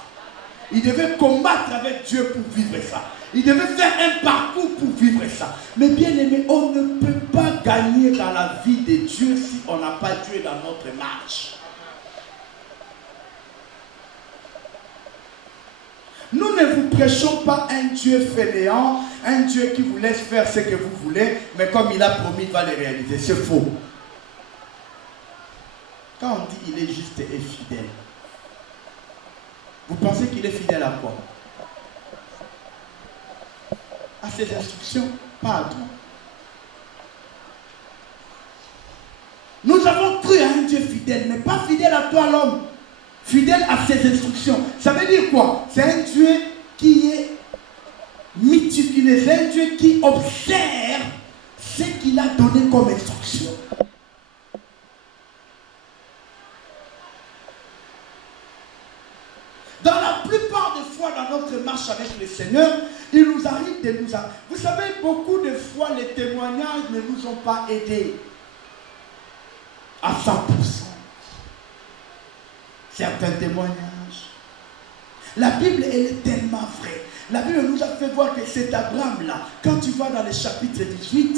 Il devait combattre avec Dieu pour vivre ça. Il devait faire un parcours pour vivre ça. Mais bien aimé, on ne peut pas gagner dans la vie de Dieu si on n'a pas Dieu dans notre marche. Nous ne vous prêchons pas un Dieu fainéant, un Dieu qui vous laisse faire ce que vous voulez, mais comme il a promis, il va le réaliser. C'est faux. Quand on dit il est juste et fidèle, vous pensez qu'il est fidèle à quoi? À ses instructions, pas à toi. Nous avons cru à un Dieu fidèle, mais pas fidèle à toi l'homme. Fidèle à ses instructions. Ça veut dire quoi? C'est un Dieu qui est méticuleux, c'est un Dieu qui observe ce qu'il a donné comme instruction. Dans la plupart des fois dans notre marche avec le Seigneur, il nous arrive de nous... Vous savez, beaucoup de fois, les témoignages ne nous ont pas aidés à 100%. Certains témoignages. La Bible, elle est tellement vraie. La Bible nous a fait voir que cet Abraham-là, quand tu vas dans le chapitre 18,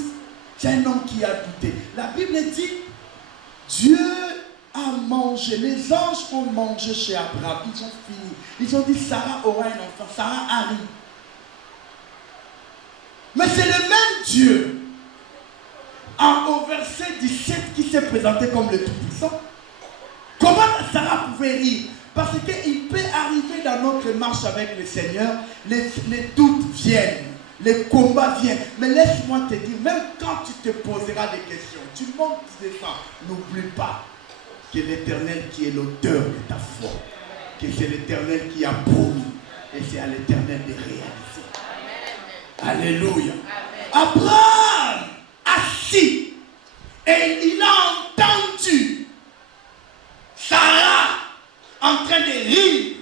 c'est un homme qui a douté. La Bible dit, Dieu a mangé, les anges ont mangé chez Abraham, ils ont fini. Ils ont dit, Sarah aura un enfant, Sarah arrive. Mais c'est le même Dieu, au verset 17, qui s'est présenté comme le Tout-Puissant. Comment Sarah pouvait rire? Parce qu'il peut arriver dans notre marche avec le Seigneur, les doutes viennent, les combats viennent. Mais laisse-moi te dire, même quand tu te poseras des questions, tu montes des fois, n'oublie pas que l'Éternel qui est l'auteur de ta foi, que c'est l'Éternel qui a promis, et c'est à l'Éternel de réaliser. Alléluia. Abraham assis, et il a entendu Sarah en train de rire.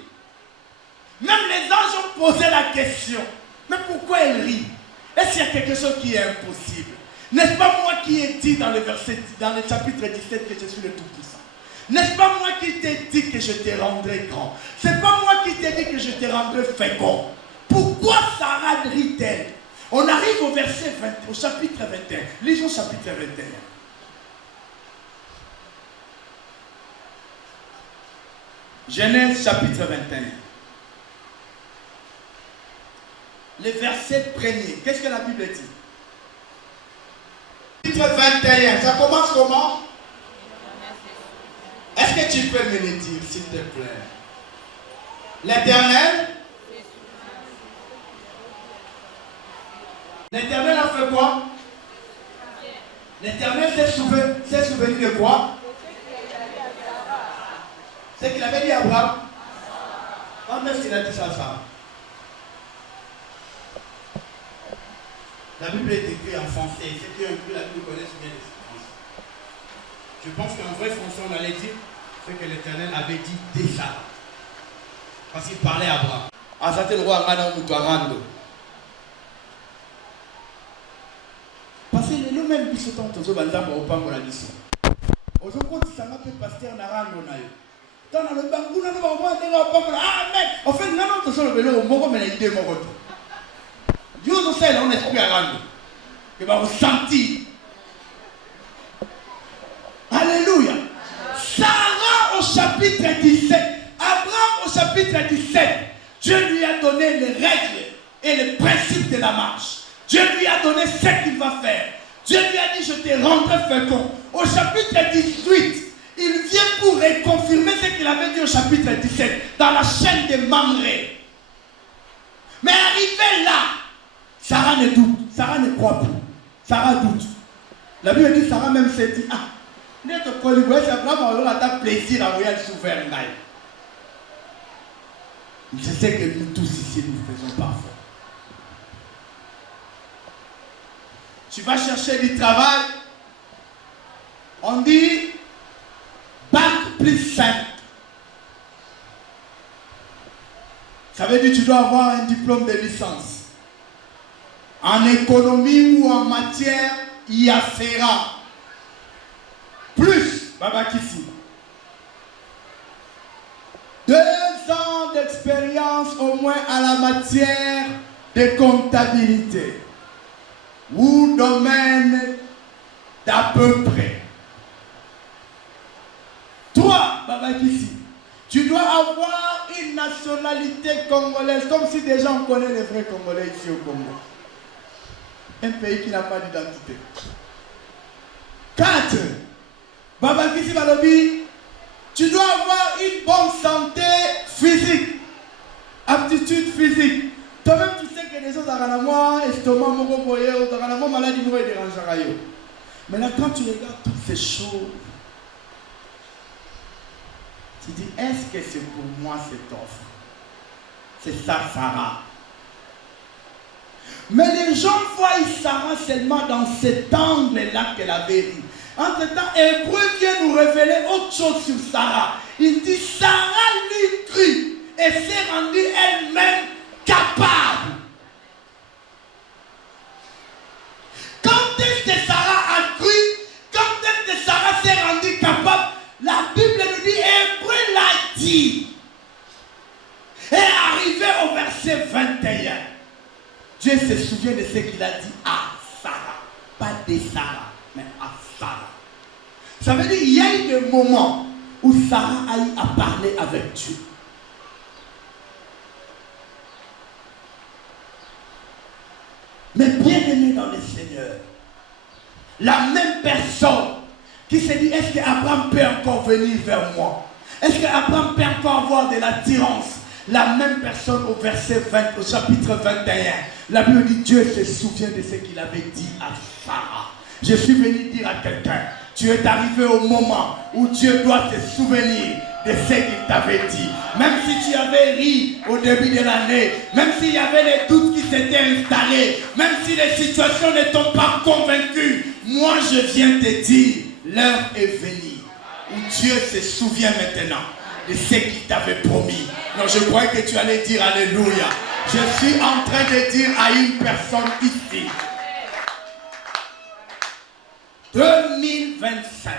Même les anges ont posé la question. Mais pourquoi elle rit? Est-ce qu'il y a quelque chose qui est impossible? N'est-ce pas moi qui ai dit dans le chapitre 17 que je suis le Tout-Puissant? N'est-ce pas moi qui t'ai dit que je te rendrai grand? C'est pas moi qui t'ai dit que je te rendrai fécond. Pourquoi Sarah rit-elle? On arrive au verset 20, au chapitre 21. Lisons chapitre 21. Genèse chapitre 21. Le verset premier. Qu'est-ce que la Bible dit? Chapitre 21. Ça commence comment? Est-ce que tu peux me le dire, s'il te plaît? L'Éternel? L'Éternel a fait quoi? L'Éternel s'est souvenu de quoi? C'est qu'il avait dit à Abraham. Quand est-ce qu'il a dit ça? La Bible est écrite en français. Ceux qui ont écrit la Bible connaissent bien les français. Je pense qu'en vrai français, on allait dire ce que l'Éternel avait dit déjà. Parce qu'il parlait à Abraham. Asate le roi Ngana Moutoarando. Parce que nous même biso tant tozo banzamba opango la biso. Ozo koti sanga pe pasteur na rando na yo. Tana le banguna no ba mwa ndela opango la amen. En fait ngana tozo le belo moko mena idée moko. Dieu nous sait là on esprit à rando. Que va ressentir. Alléluia. Sarah au chapitre 17, Abraham au chapitre 17, Dieu lui a donné les règles et les principes de la marche. Dieu lui a donné ce qu'il va faire. Dieu lui a dit, je te rendrai fécond. Au chapitre 18, il vient pour reconfirmer ce qu'il avait dit au chapitre 17, dans la chaîne de Mamré. Mais arrivé là, Sarah ne doute, Sarah ne croit plus. Sarah doute. La Bible dit, Sarah même s'est dit, ah, notre collègue, c'est Abraham, on a plaisir à voyager souverain. C'est ce que nous tous ici, nous faisons parfois. Tu vas chercher du travail, on dit bac plus 5. Ça veut dire que tu dois avoir un diplôme de licence. En économie ou en matière, il y a FERA. Plus, Baba Kissi. 2 ans d'expérience au moins à la matière de comptabilité. Ou domaine d'à peu près. Toi, Baba Kissi, tu dois avoir une nationalité congolaise, comme si déjà on connaît les vrais Congolais ici au Congo. Un pays qui n'a pas d'identité. 4. Baba Kissi Balobi, tu dois avoir une bonne santé physique, aptitude physique. Toi-même, tu sais que les choses à moi, estomac, mon maladie, nous dérange. Maintenant, quand tu regardes toutes ces choses, tu dis, est-ce que c'est pour moi cette offre? C'est ça, Sarah. Mais les gens voient Sarah seulement dans cet angle-là qu'elle avait dit. Entre-temps, Hébreu vient nous révéler autre chose sur Sarah. Il dit, Sarah lui crut et s'est rendue elle-même capable. Quand est-ce que Sarah a cru? Quand est-ce que Sarah s'est rendue capable? La Bible nous dit, Hébreu l'a dit. Et arrivé au verset 21, Dieu se souvient de ce qu'il a dit à Sarah. Pas de Sarah, mais à Sarah. Ça veut dire qu'il y a eu des moments où Sarah a eu à parler avec Dieu. Mais bien aimé dans le Seigneur, la même personne qui se dit, est-ce qu'Abraham peut encore venir vers moi? Est-ce qu'Abraham peut encore avoir de l'attirance? La même personne au verset 20, au chapitre 21, la Bible dit, Dieu se souvient de ce qu'il avait dit à Sarah. Je suis venu dire à quelqu'un, tu es arrivé au moment où Dieu doit te souvenir de ce qu'il t'avait dit. Même si tu avais ri au début de l'année, même s'il y avait les doutes qui s'étaient installés, même si les situations ne t'ont pas convaincu, moi je viens te dire, l'heure est venue où Dieu se souvient maintenant de ce qu'il t'avait promis. Non, je croyais que tu allais dire Alléluia. Je suis en train de dire à une personne ici, 2025,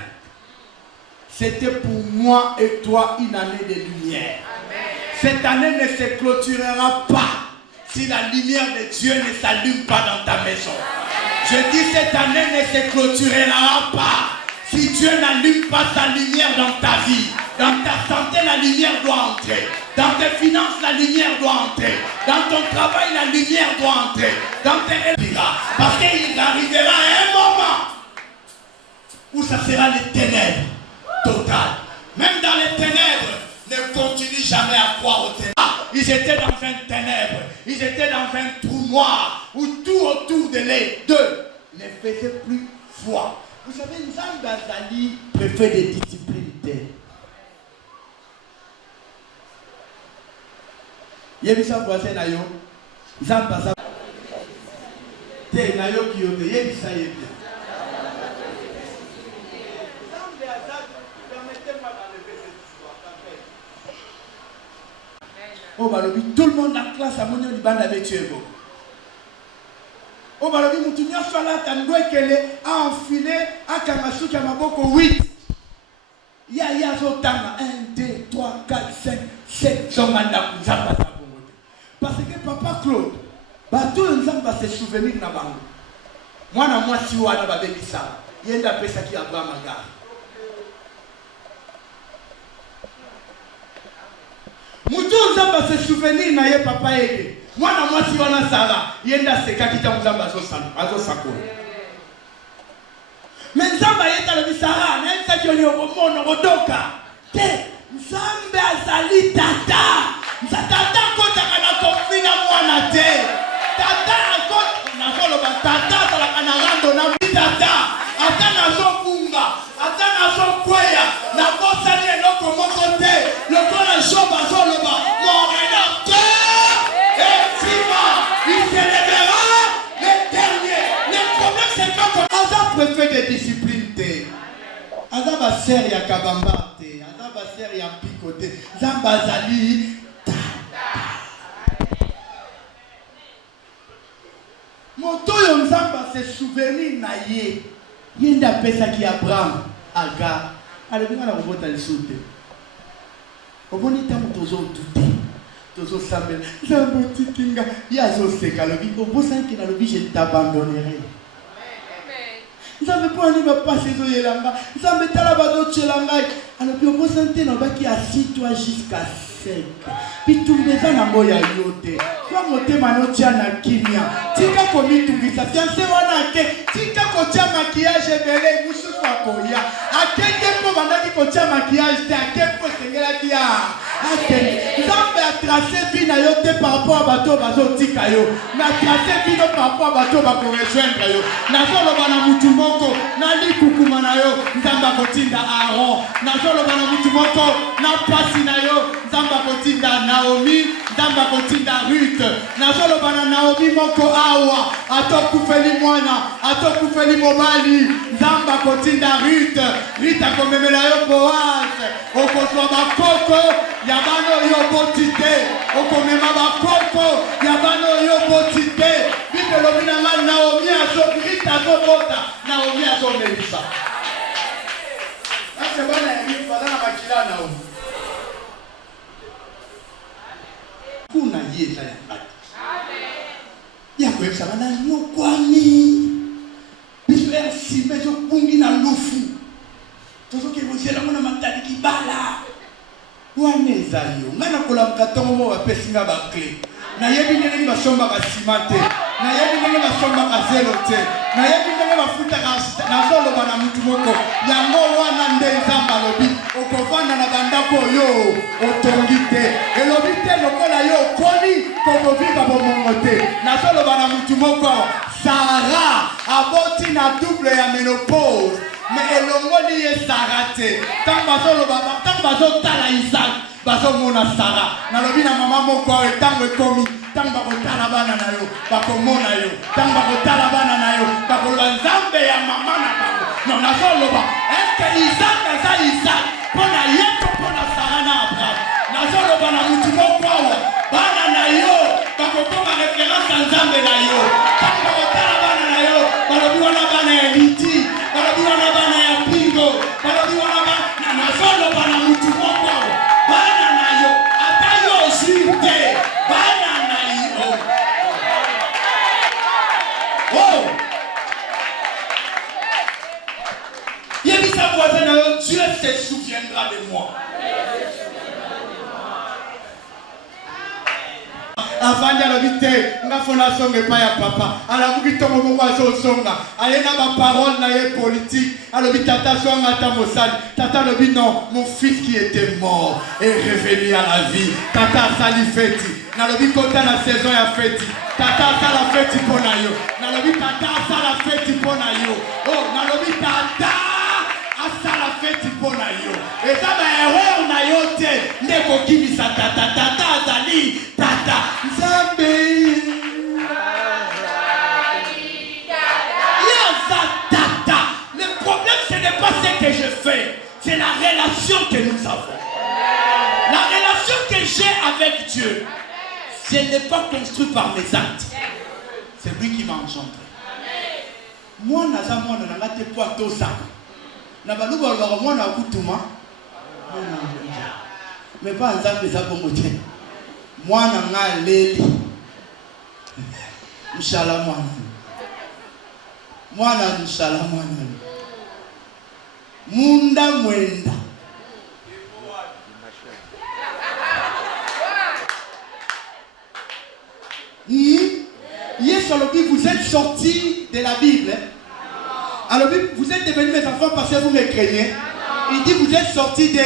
c'était pour moi et toi une année de lumière. Cette année ne se clôturera pas si la lumière de Dieu ne s'allume pas dans ta maison. Je dis cette année ne se clôturera pas si Dieu n'allume pas sa lumière dans ta vie. Dans ta santé, la lumière doit entrer. Dans tes finances, la lumière doit entrer. Dans ton travail, la lumière doit entrer. Dans tes parce qu'il arrivera un moment où ça sera les ténèbres totales. Même dans les ténèbres, ne continue jamais à croire aux ténèbres. Ils étaient dans un ténèbre, ils étaient dans un trou noir, où tout autour de les deux ne faisait plus foi. Vous savez, Nzambe Azali préfère des disciplines. Yebisa voisin na yo, Nzambe Azali te na yo kiyote, yebisa yebia. Nzambe Azali, permettez-moi d'enlever cette histoire. Oh balobi, tout le monde dans la classe a monio libanda avec Tchego. Oh balobi, moutunya fala tandwe kele a enfilé a kamasuki a maboko 8. Ya zo tanga 1, 2, 3, 4, 5, 7. Zomanda kuzamba ta bongote. Parce que papa Claude, bato nzamba se souvenir na bango. Mwana mwasi wana babebisa. Yenda pesa ki Abraham agara. Mutu nzamba se souvenir na ye papa yeke. Mwana mwasi wana Sara, yenda seka kita nzamba azo sakona. Mais nzamba yeta le Sara, na yeta ki oni okomono odoka. Te nzambe azali tata. Tata kota kana konfina mwana te. Tata akota na solo ba tata sala kana rando na tata. Ata na zo funga, ata na zo kweya, na kosa ni eloko moko te. Lokola joba zoloba, mon rédacteur est vivant. Il se lèvera le dernier. Le problème c'est quand Azab préfère des disciplines te. Azab a serre ya kabamba te. Azab a serre ya picote. Zamba zali. Motoyo nzamba se souvenir na ye. Yenda pesa ki Abraham aga. Ale binga na robota lisute. Oboni tamu tozo dute. Tozo sambel. Zambo tikinga. Yazo seka lobi. Obosa ki na lobi je t'abandonnerai. Zambe po ani ba passer zo yelanga. Zambe tala ba do chelanga. Alobi obosa nte na baki assis-toi jusqu'à sec. Bitumbeza na moya yote. Kwa motema no tia na kimia. Tika komitungisa fiancé wana ke. Tika kotia maquillage bele musu kwa koya. Akende ko bandaki kotia maquillage te akende ko sengela kia. Akende. Nzambe a tracé vie na yo te par rapport à bato bazo tika yo. Na tracé vie no par rapport à bato ba ko rejoindre yo. Na solo bana mutu moko na likukuma na yo. Nzamba kotinda Aaron. Na solo bana mutu moko na pasi na yo. Nzamba kotinda Naomi. Nzamba kotinda Ruth. Na solo bana Naomi moko awa. Atokufeli mwana. Atokufeli mobali. Nzamba kotinda Ruth. Rita komemela yo Boaz. Okozwa bakoko. Yabano yo botite. Okomema bakoko. Yabano yo botite. Bite lobina nga Naomi azo. Rita azo bota. Naomi azo melisa. Ase bana ya Rita badana makila Naomi. Kuna yeza ya ngati. Ya kwebisa bana nyokwani. Biso ya sime zo pungi na lufu. Tozo ke bozela mona matali kibala. Waneza yo. Ngana kola mkatongo mo bapesi nga ba clé. Na yebi ndenge basomba ka simate. Na yebi ndenge basomba ka zelo te. Na yebi ndenge bafuta ka na solo bana mutu moko. Yango wana nde nzamba lobi. Okovanda na bandako yo otongi te. Elobi te lokola yo koni kokovika bomongo te. Na solo bana mutu moko. Sarah aboti na double ya ménopause. Mais elongoli ye Sarah te. Tant bazo tala Isaac. Bazo mona Sarah. Na lobi na mama moko etango ekomi. Tant bakotala bana na yo. Bakomona yo. Tant bakotala bana na yo. Bakoloba nzambe ya mama na bango. Non na solo ba. Est-ce que Isaac aza Isaac? Pona yeko pona Sarah na Abraham. Na solo bana mutu moko awa. Bana na yo. Bakokoma référence à nzambe na yo. Tant bakotala bana na yo. Balobi wana bana ya Liti. Balobi wana bana ya Pingo. Balobi wana bana na solo bana mutu moko awa. Bana na yo. Ata yo zinte. Bana na yo. Oh. Yebisa voisin na yo. Dieu se souviendra de moi. avandi alobi te nga fona songa epai ya papa alamuki ntongo moko azosonga aye na baparole na ye politique alobi tata zwanga ata mosali tata alobi non mon fils qui était mort est revenu à la vie tata asali feti nalobi kota na saison ya feti tata asala feti mpo na yo nalobi tata asala feti mpo na yo oh nalobi tata asala feti mpo na yo eza baerreur na yo te nde kokimisa tata tata azali tata nzambe yaza tata. Le problème ce n'est pas ce que je fais, c'est la relation que nous avons. La relation que j'ai avec Dieu, ce n'est pas construit par mes actes, c'est lui qui m'a engendré. Moi naza mwana nanga te po atosaka na baluba lobaka mwana akutuma mais pas nzambe eza bongo te mwana nga leli mshala mwana mshala mwana munda mwenda Yesu alobi, vous êtes sortis de la Bible. Alors vous êtes devenus mes enfants parce que vous me craignez. Il dit vous êtes sortis de...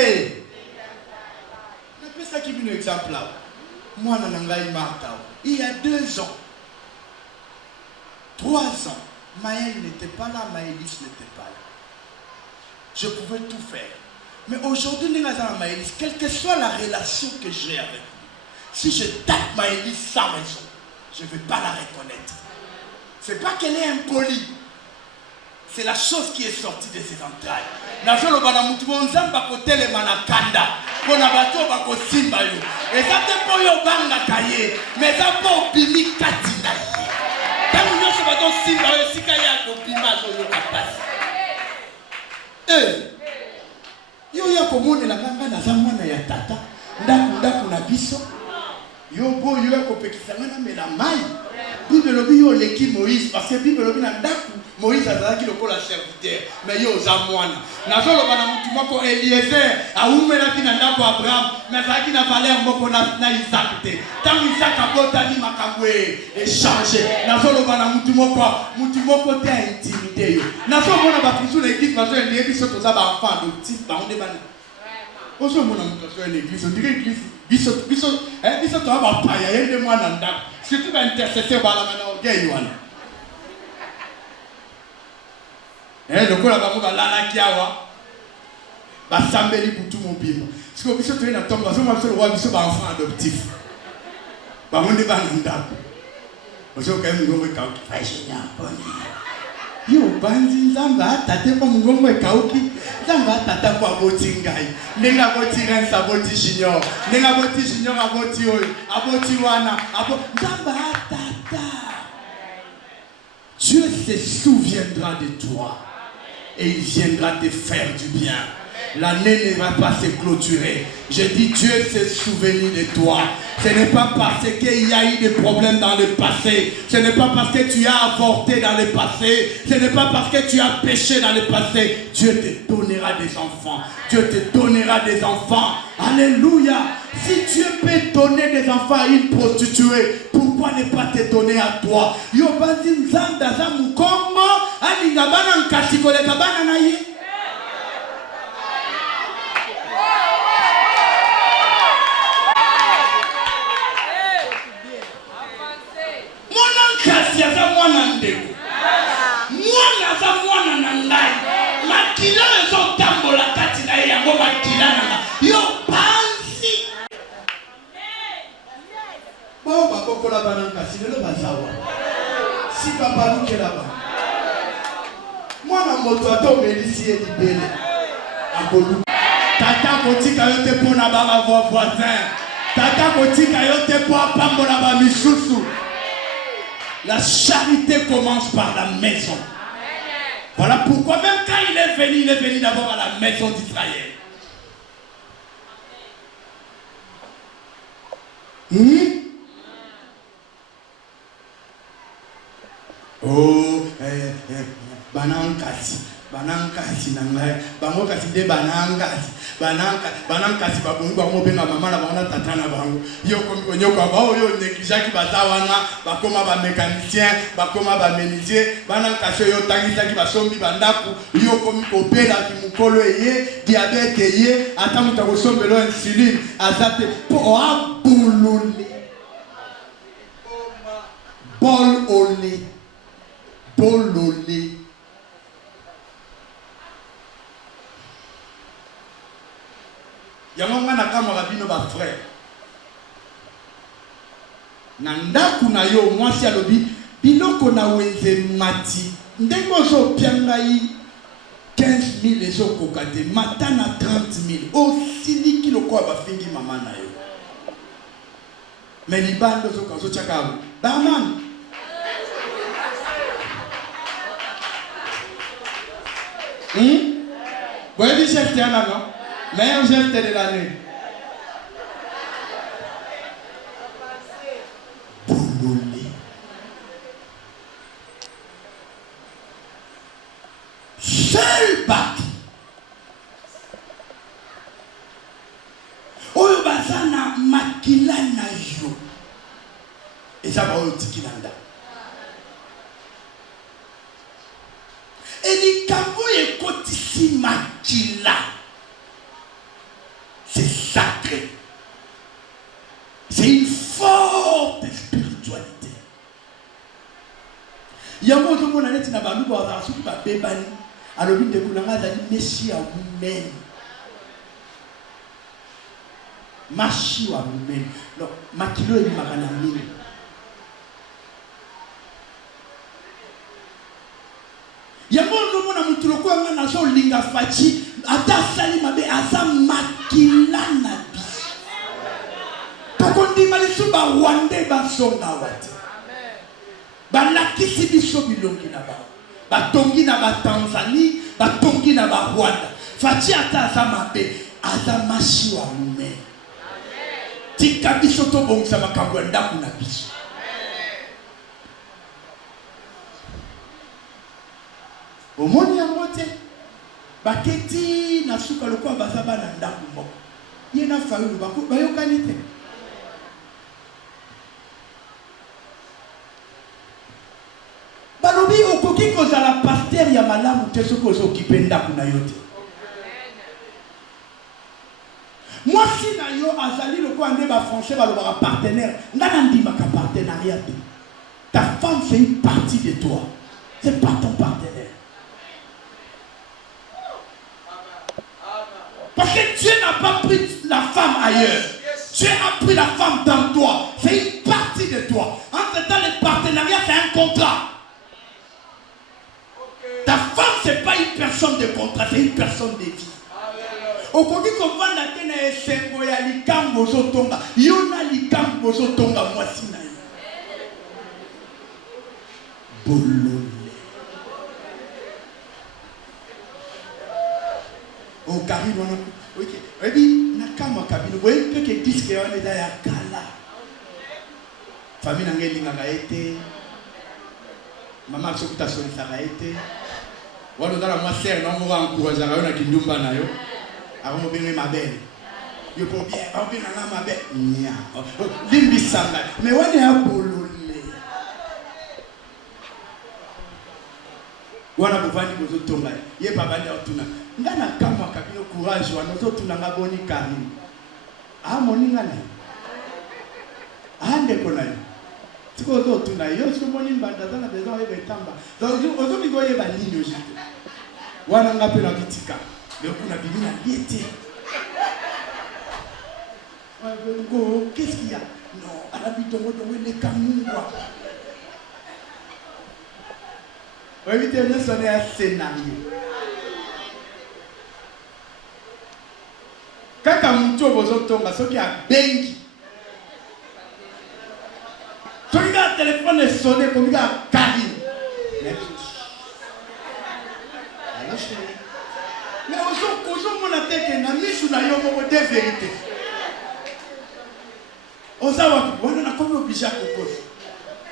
C'est ça qui est un exemple là. Moi, il y a 2 ans, 3 ans, Maël n'était pas là, Maëlys n'était pas là. Je pouvais tout faire. Mais aujourd'hui, Maëlys, quelle que soit la relation que j'ai avec lui, si je tape Maëlys sans raison, je ne vais pas la reconnaître. Ce n'est pas qu'elle est impolie. C'est la chose qui est sortie de ses entrailles. Najolo bana mutu nzamba kotele manakanda. Kona bato bako simba yo. Ezate po yo banga kaye. Meza po bimi katina ye. Tangu nyosho bato simba yo sika ya do bima zo yo kapasi. Yo ya komone la kanga na zamwana ya tata. Ndaku na biso. Yo bo yo ya kopekisanga na mela mai. Bible lobi yo leki Moïse parce que Bible lobi na ndaku Moïse azalaki lokola serviteur mais yo za mwana nazolo bana mutu moko Eliezer aumelaki na ndako Abraham mais azalaki na valeur moko na Isaac te tangu Isaac abotani makambo échanger nazolo bana mutu moko te intimidé yo nazolo mona ba kristo na église bazo endie biso toza ba enfant adoptif ba onde bana ozo mona mutu azo na église on dirait église biso to ba paya yende mwana ndako surtout ba intercesseur ba la mana orgueil wana lokola bango balalaki awa basambeli butu mobimba siko biso toye na ntongo bazomona biso lokola biso baenfant adoptif bango nde bana ndako ozokaye mongongo ekauki vaishenyaponi yo banzi nzambe atate mpo mongongo ekauki nzambe atata mpo aboti ngai ndenge aboti ngai nsa aboti junior ndenge aboti junior aboti oyo aboti wana nzambe atata. Dieu se souviendra de toi et il viendra te faire du bien. L'année ne va pas se clôturer. Je dis Dieu s'est souvenu de toi. Ce n'est pas parce qu'il y a eu des problèmes dans le passé. Ce n'est pas parce que tu as avorté dans le passé. Ce n'est pas parce que tu as péché dans le passé. Dieu te donnera des enfants. Dieu te donnera des enfants. Alléluia. Si Dieu peut donner des enfants à une prostituée, pourquoi ne pas te donner à toi? Yobazi nzanda za mukongo alinga bana nkasiko leka bana na ye. Kasi aza mwana ndeko mwana aza mwana na ngai makila ezotambola kati na ye yango makila na yo panzi bao bakokola bana nkasi lelo bazawa si babalukela ba mwana moto atomelisi ye libele akoluka tata kotika yo te mpona baba voisin tata kotika yo te mpo apambola bamisusu. La charité commence par la maison. Voilà pourquoi même quand il est venu d'abord à la maison d'Israël. Oh, banankasi. banankasi na ngai bango kasi nde banankasi babongi bango benga mama na bango na tata na bango yo komi konyoka baoyo neglijaki baza wana bakoma bamécanicien bakoma bamenisier banankasi oyo otangisaki basombi bandako yo komi kobelaki mokolo eye diabete eye ata moto akosombela insuline aza te mpo oabolole bolole yango nga nakamwaka bino bafrère na ndako na yo mwasi alobi biloko na wenze mati ndenge ozopia ngai 15 000 ezokoka te mata na 30 000 osiliki lokola bafingi mama na yo me libanda ozotiaka bamani boyebi chef te yana non meilleur geste de l'année. Boulolé. Seul bâti. Oyo bazana makila na yo. Et ça va au tikilanda. Et les kambo et kotisi makila. C'est sacré. C'est une forte spiritualité. Il y a un moment où on a dit que alors lui de Koulanga a dit Messie à vous-même. Machi à vous-même. Donc, Makilo et Maranamine. Il y a un moment où on a dit que on a dit linga fachi ata sali mabe asa makila na biso. Tokondi malisu ba wande ba songa wate. Ba lakisi biso bilongi na ba. Batongi na ba Tanzanie, batongi na ba Rwanda. Fachi ata asa mabe asa mashi wa mume. Tika biso to bongisa makambo ndaku na biso. Omoni ya mote baketi na suka lokwa bazaba na ndaku moko ye na faulu bako bayokani te balobi okoki kozala pasteur ya malamu te soki ozokipe ndaku na yo te mwasi na yo azali lokwa nde bafrançais balobaka partenaire nga na ndimaka partenariat te ta femme c'est une partie de toi c'est pas ton partenaire. Parce que Dieu n'a pas pris la femme ailleurs. Dieu a pris la femme dans toi. C'est une partie de toi. Entre-temps, le partenariat, c'est un contrat. Ta femme, ce n'est pas une personne de contrat, c'est une personne de vie. Okoki kovanda tena esengo ya likambo zotonga. Yona likambo zotonga mwasi na yo. Bolole. Au Caribou, ok. Et puis, nakama kabino, vous voyez que disque on est dans la gala. Famille n'angeli n'agaete. Maman sokuta soli sagaete. Wano dans la moiselle, non on va encourager à na kindumba na yo. Avant bien ma belle. Yo pour bien, on bien na ma belle. Nya. Limbi sanga. Mais on est à bolole. Wana bovani bozo tonga. Ye papa nda otuna. Ngana kama kabino courage wana ozotuna ngaboni Karim. Ah moninga na. Ande kona yo. Tiko ozotuna yo siko moni mbanda zana besoin ebe tamba. Donc ozobigo ye ba nini ojite. Wana ngape na bitika. Le kuna bibina liete. Qu'est-ce qu'il y a? Non, à la bitongo dongo le kamungwa. Oui, tu as sonné un scénario. Quand tu as un peu de bengi. Tu as un téléphone sonné comme un Karim. Mais aujourd'hui, on a dit que nous avons des vérités. On a comme obligé à proposer.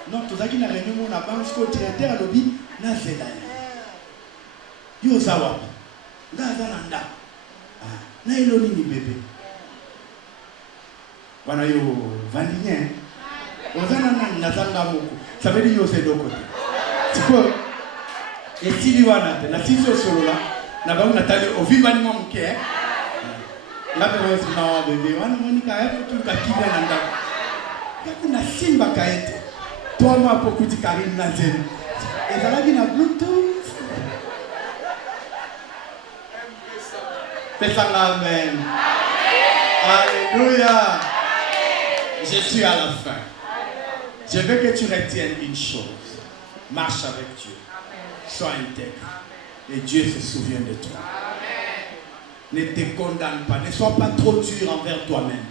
Non, tout ça qui n'a rien eu, on a pas un directeur à l'objet, n'a fait rien. Yo sawapi. Ngaza na ndako. Na hilo nini bébé? Wana yo vandien. Ozana na nazanga moko. Ça veut dire yo c'est de côté. Tiko etili wana te na tiso solo la na ba na tali oviva ni mke. La bébé c'est na bébé. Wana monika hapo tu kakibia na ndako. Kuna simba kaete. Toi moi pour kuti Karine na zeni. Ezalaki na Bluetooth. Fais ça, amen. Alléluia. Je suis à la fin. Je veux que tu retiennes une chose. Marche avec Dieu. Sois intègre. Et Dieu se souvient de toi. Ne te condamne pas. Ne sois pas trop dur envers toi-même.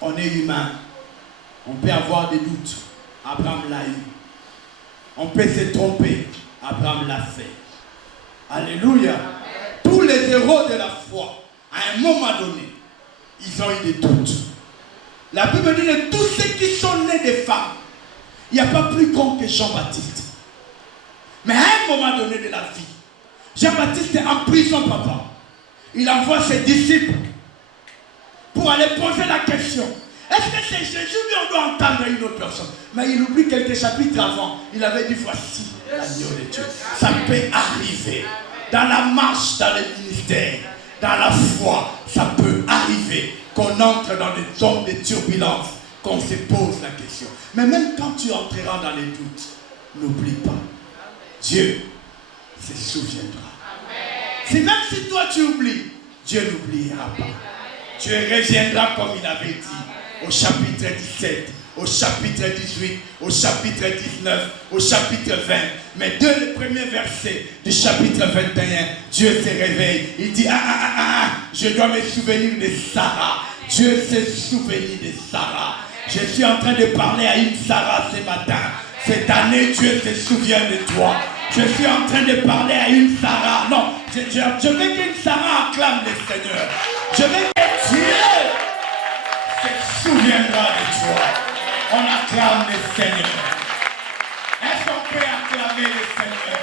On est humain. On peut avoir des doutes. Abraham l'a eu. On peut se tromper. Abraham l'a fait. Alléluia. Tous les héros de la foi, à un moment donné, ils ont eu des doutes. La Bible dit que tous ceux qui sont nés des femmes, il n'y a pas plus grand que Jean-Baptiste. Mais à un moment donné de la vie, Jean-Baptiste est en prison, papa. Il envoie ses disciples pour aller poser la question. Est-ce que c'est Jésus ou on doit entendre une autre personne? Mais il oublie quelques chapitres avant. Il avait dit voici l'agneau de Dieu. Ça peut arriver. Dans la marche, dans le ministère, dans la foi, ça peut arriver qu'on entre dans des zones de turbulence, qu'on se pose la question. Mais même quand tu entreras dans les doutes, n'oublie pas, Dieu se souviendra. Si même si toi tu oublies, Dieu n'oubliera pas. Dieu reviendra comme il avait dit au chapitre 17. Au chapitre 18, au chapitre 19, au chapitre 20. Mais dès le premier verset du chapitre 21, Dieu se réveille. Il dit, je dois me souvenir de Sarah. Dieu s'est souvenu de Sarah. Je suis en train de parler à une Sarah ce matin. Cette année, Dieu se souvient de toi. Je suis en train de parler à une Sarah. Non, je veux qu'une Sarah acclame le Seigneur. Je veux que Dieu se souviendra de toi. On acclame le Seigneur. Est-ce qu'on peut acclamer le Seigneur?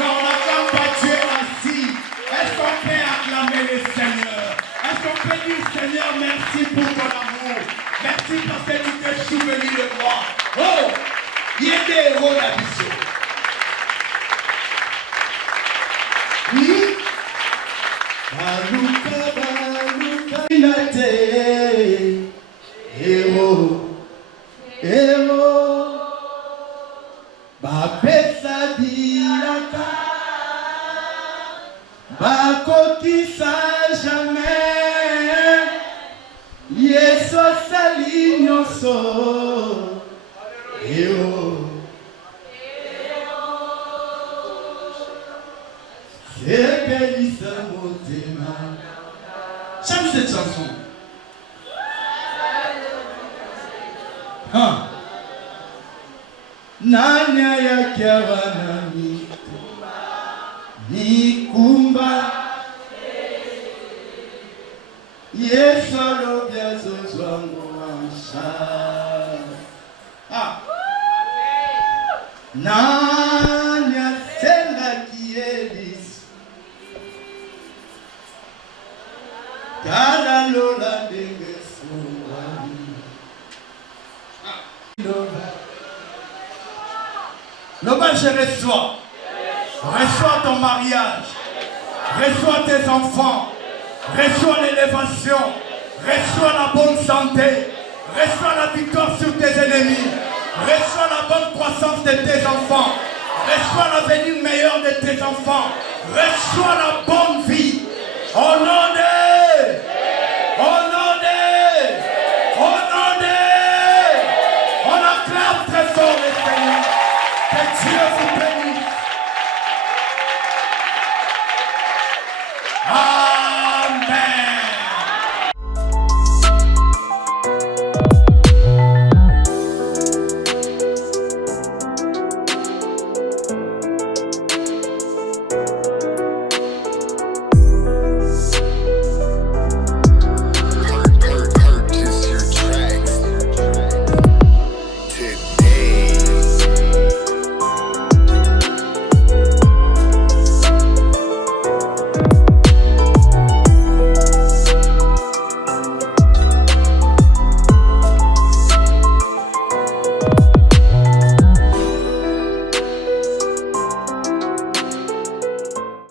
Non, on n'acclame pas Dieu assis. Est-ce qu'on peut acclamer le Seigneur? Est-ce qu'on peut dire Seigneur, merci pour ton amour. Merci parce que tu t'es souvenu de moi. Oh, il y a des héros d'Abisso. Oui. Baluka, Baluka, héros. Héros, bapesa bilaka, bakokisa jamais, Yesu asali nyonso. Héros, sepelisa motema. Chante cette chanson. Nanya ya kiawana nikumba Yesu alobya zozwangu wansha. Nanya senga kiedis Kala lola denge fuwani. L'hommage, je reçois. Reçois ton mariage. Reçois tes enfants. Reçois l'élévation. Reçois la bonne santé. Reçois la victoire sur tes ennemis. Reçois la bonne croissance de tes enfants. Reçois l'avenir meilleur de tes enfants. Reçois la bonne vie. Au nom de... Au nom de... Au nom de... On acclame très fort le Seigneur. Que Dieu vous bénisse.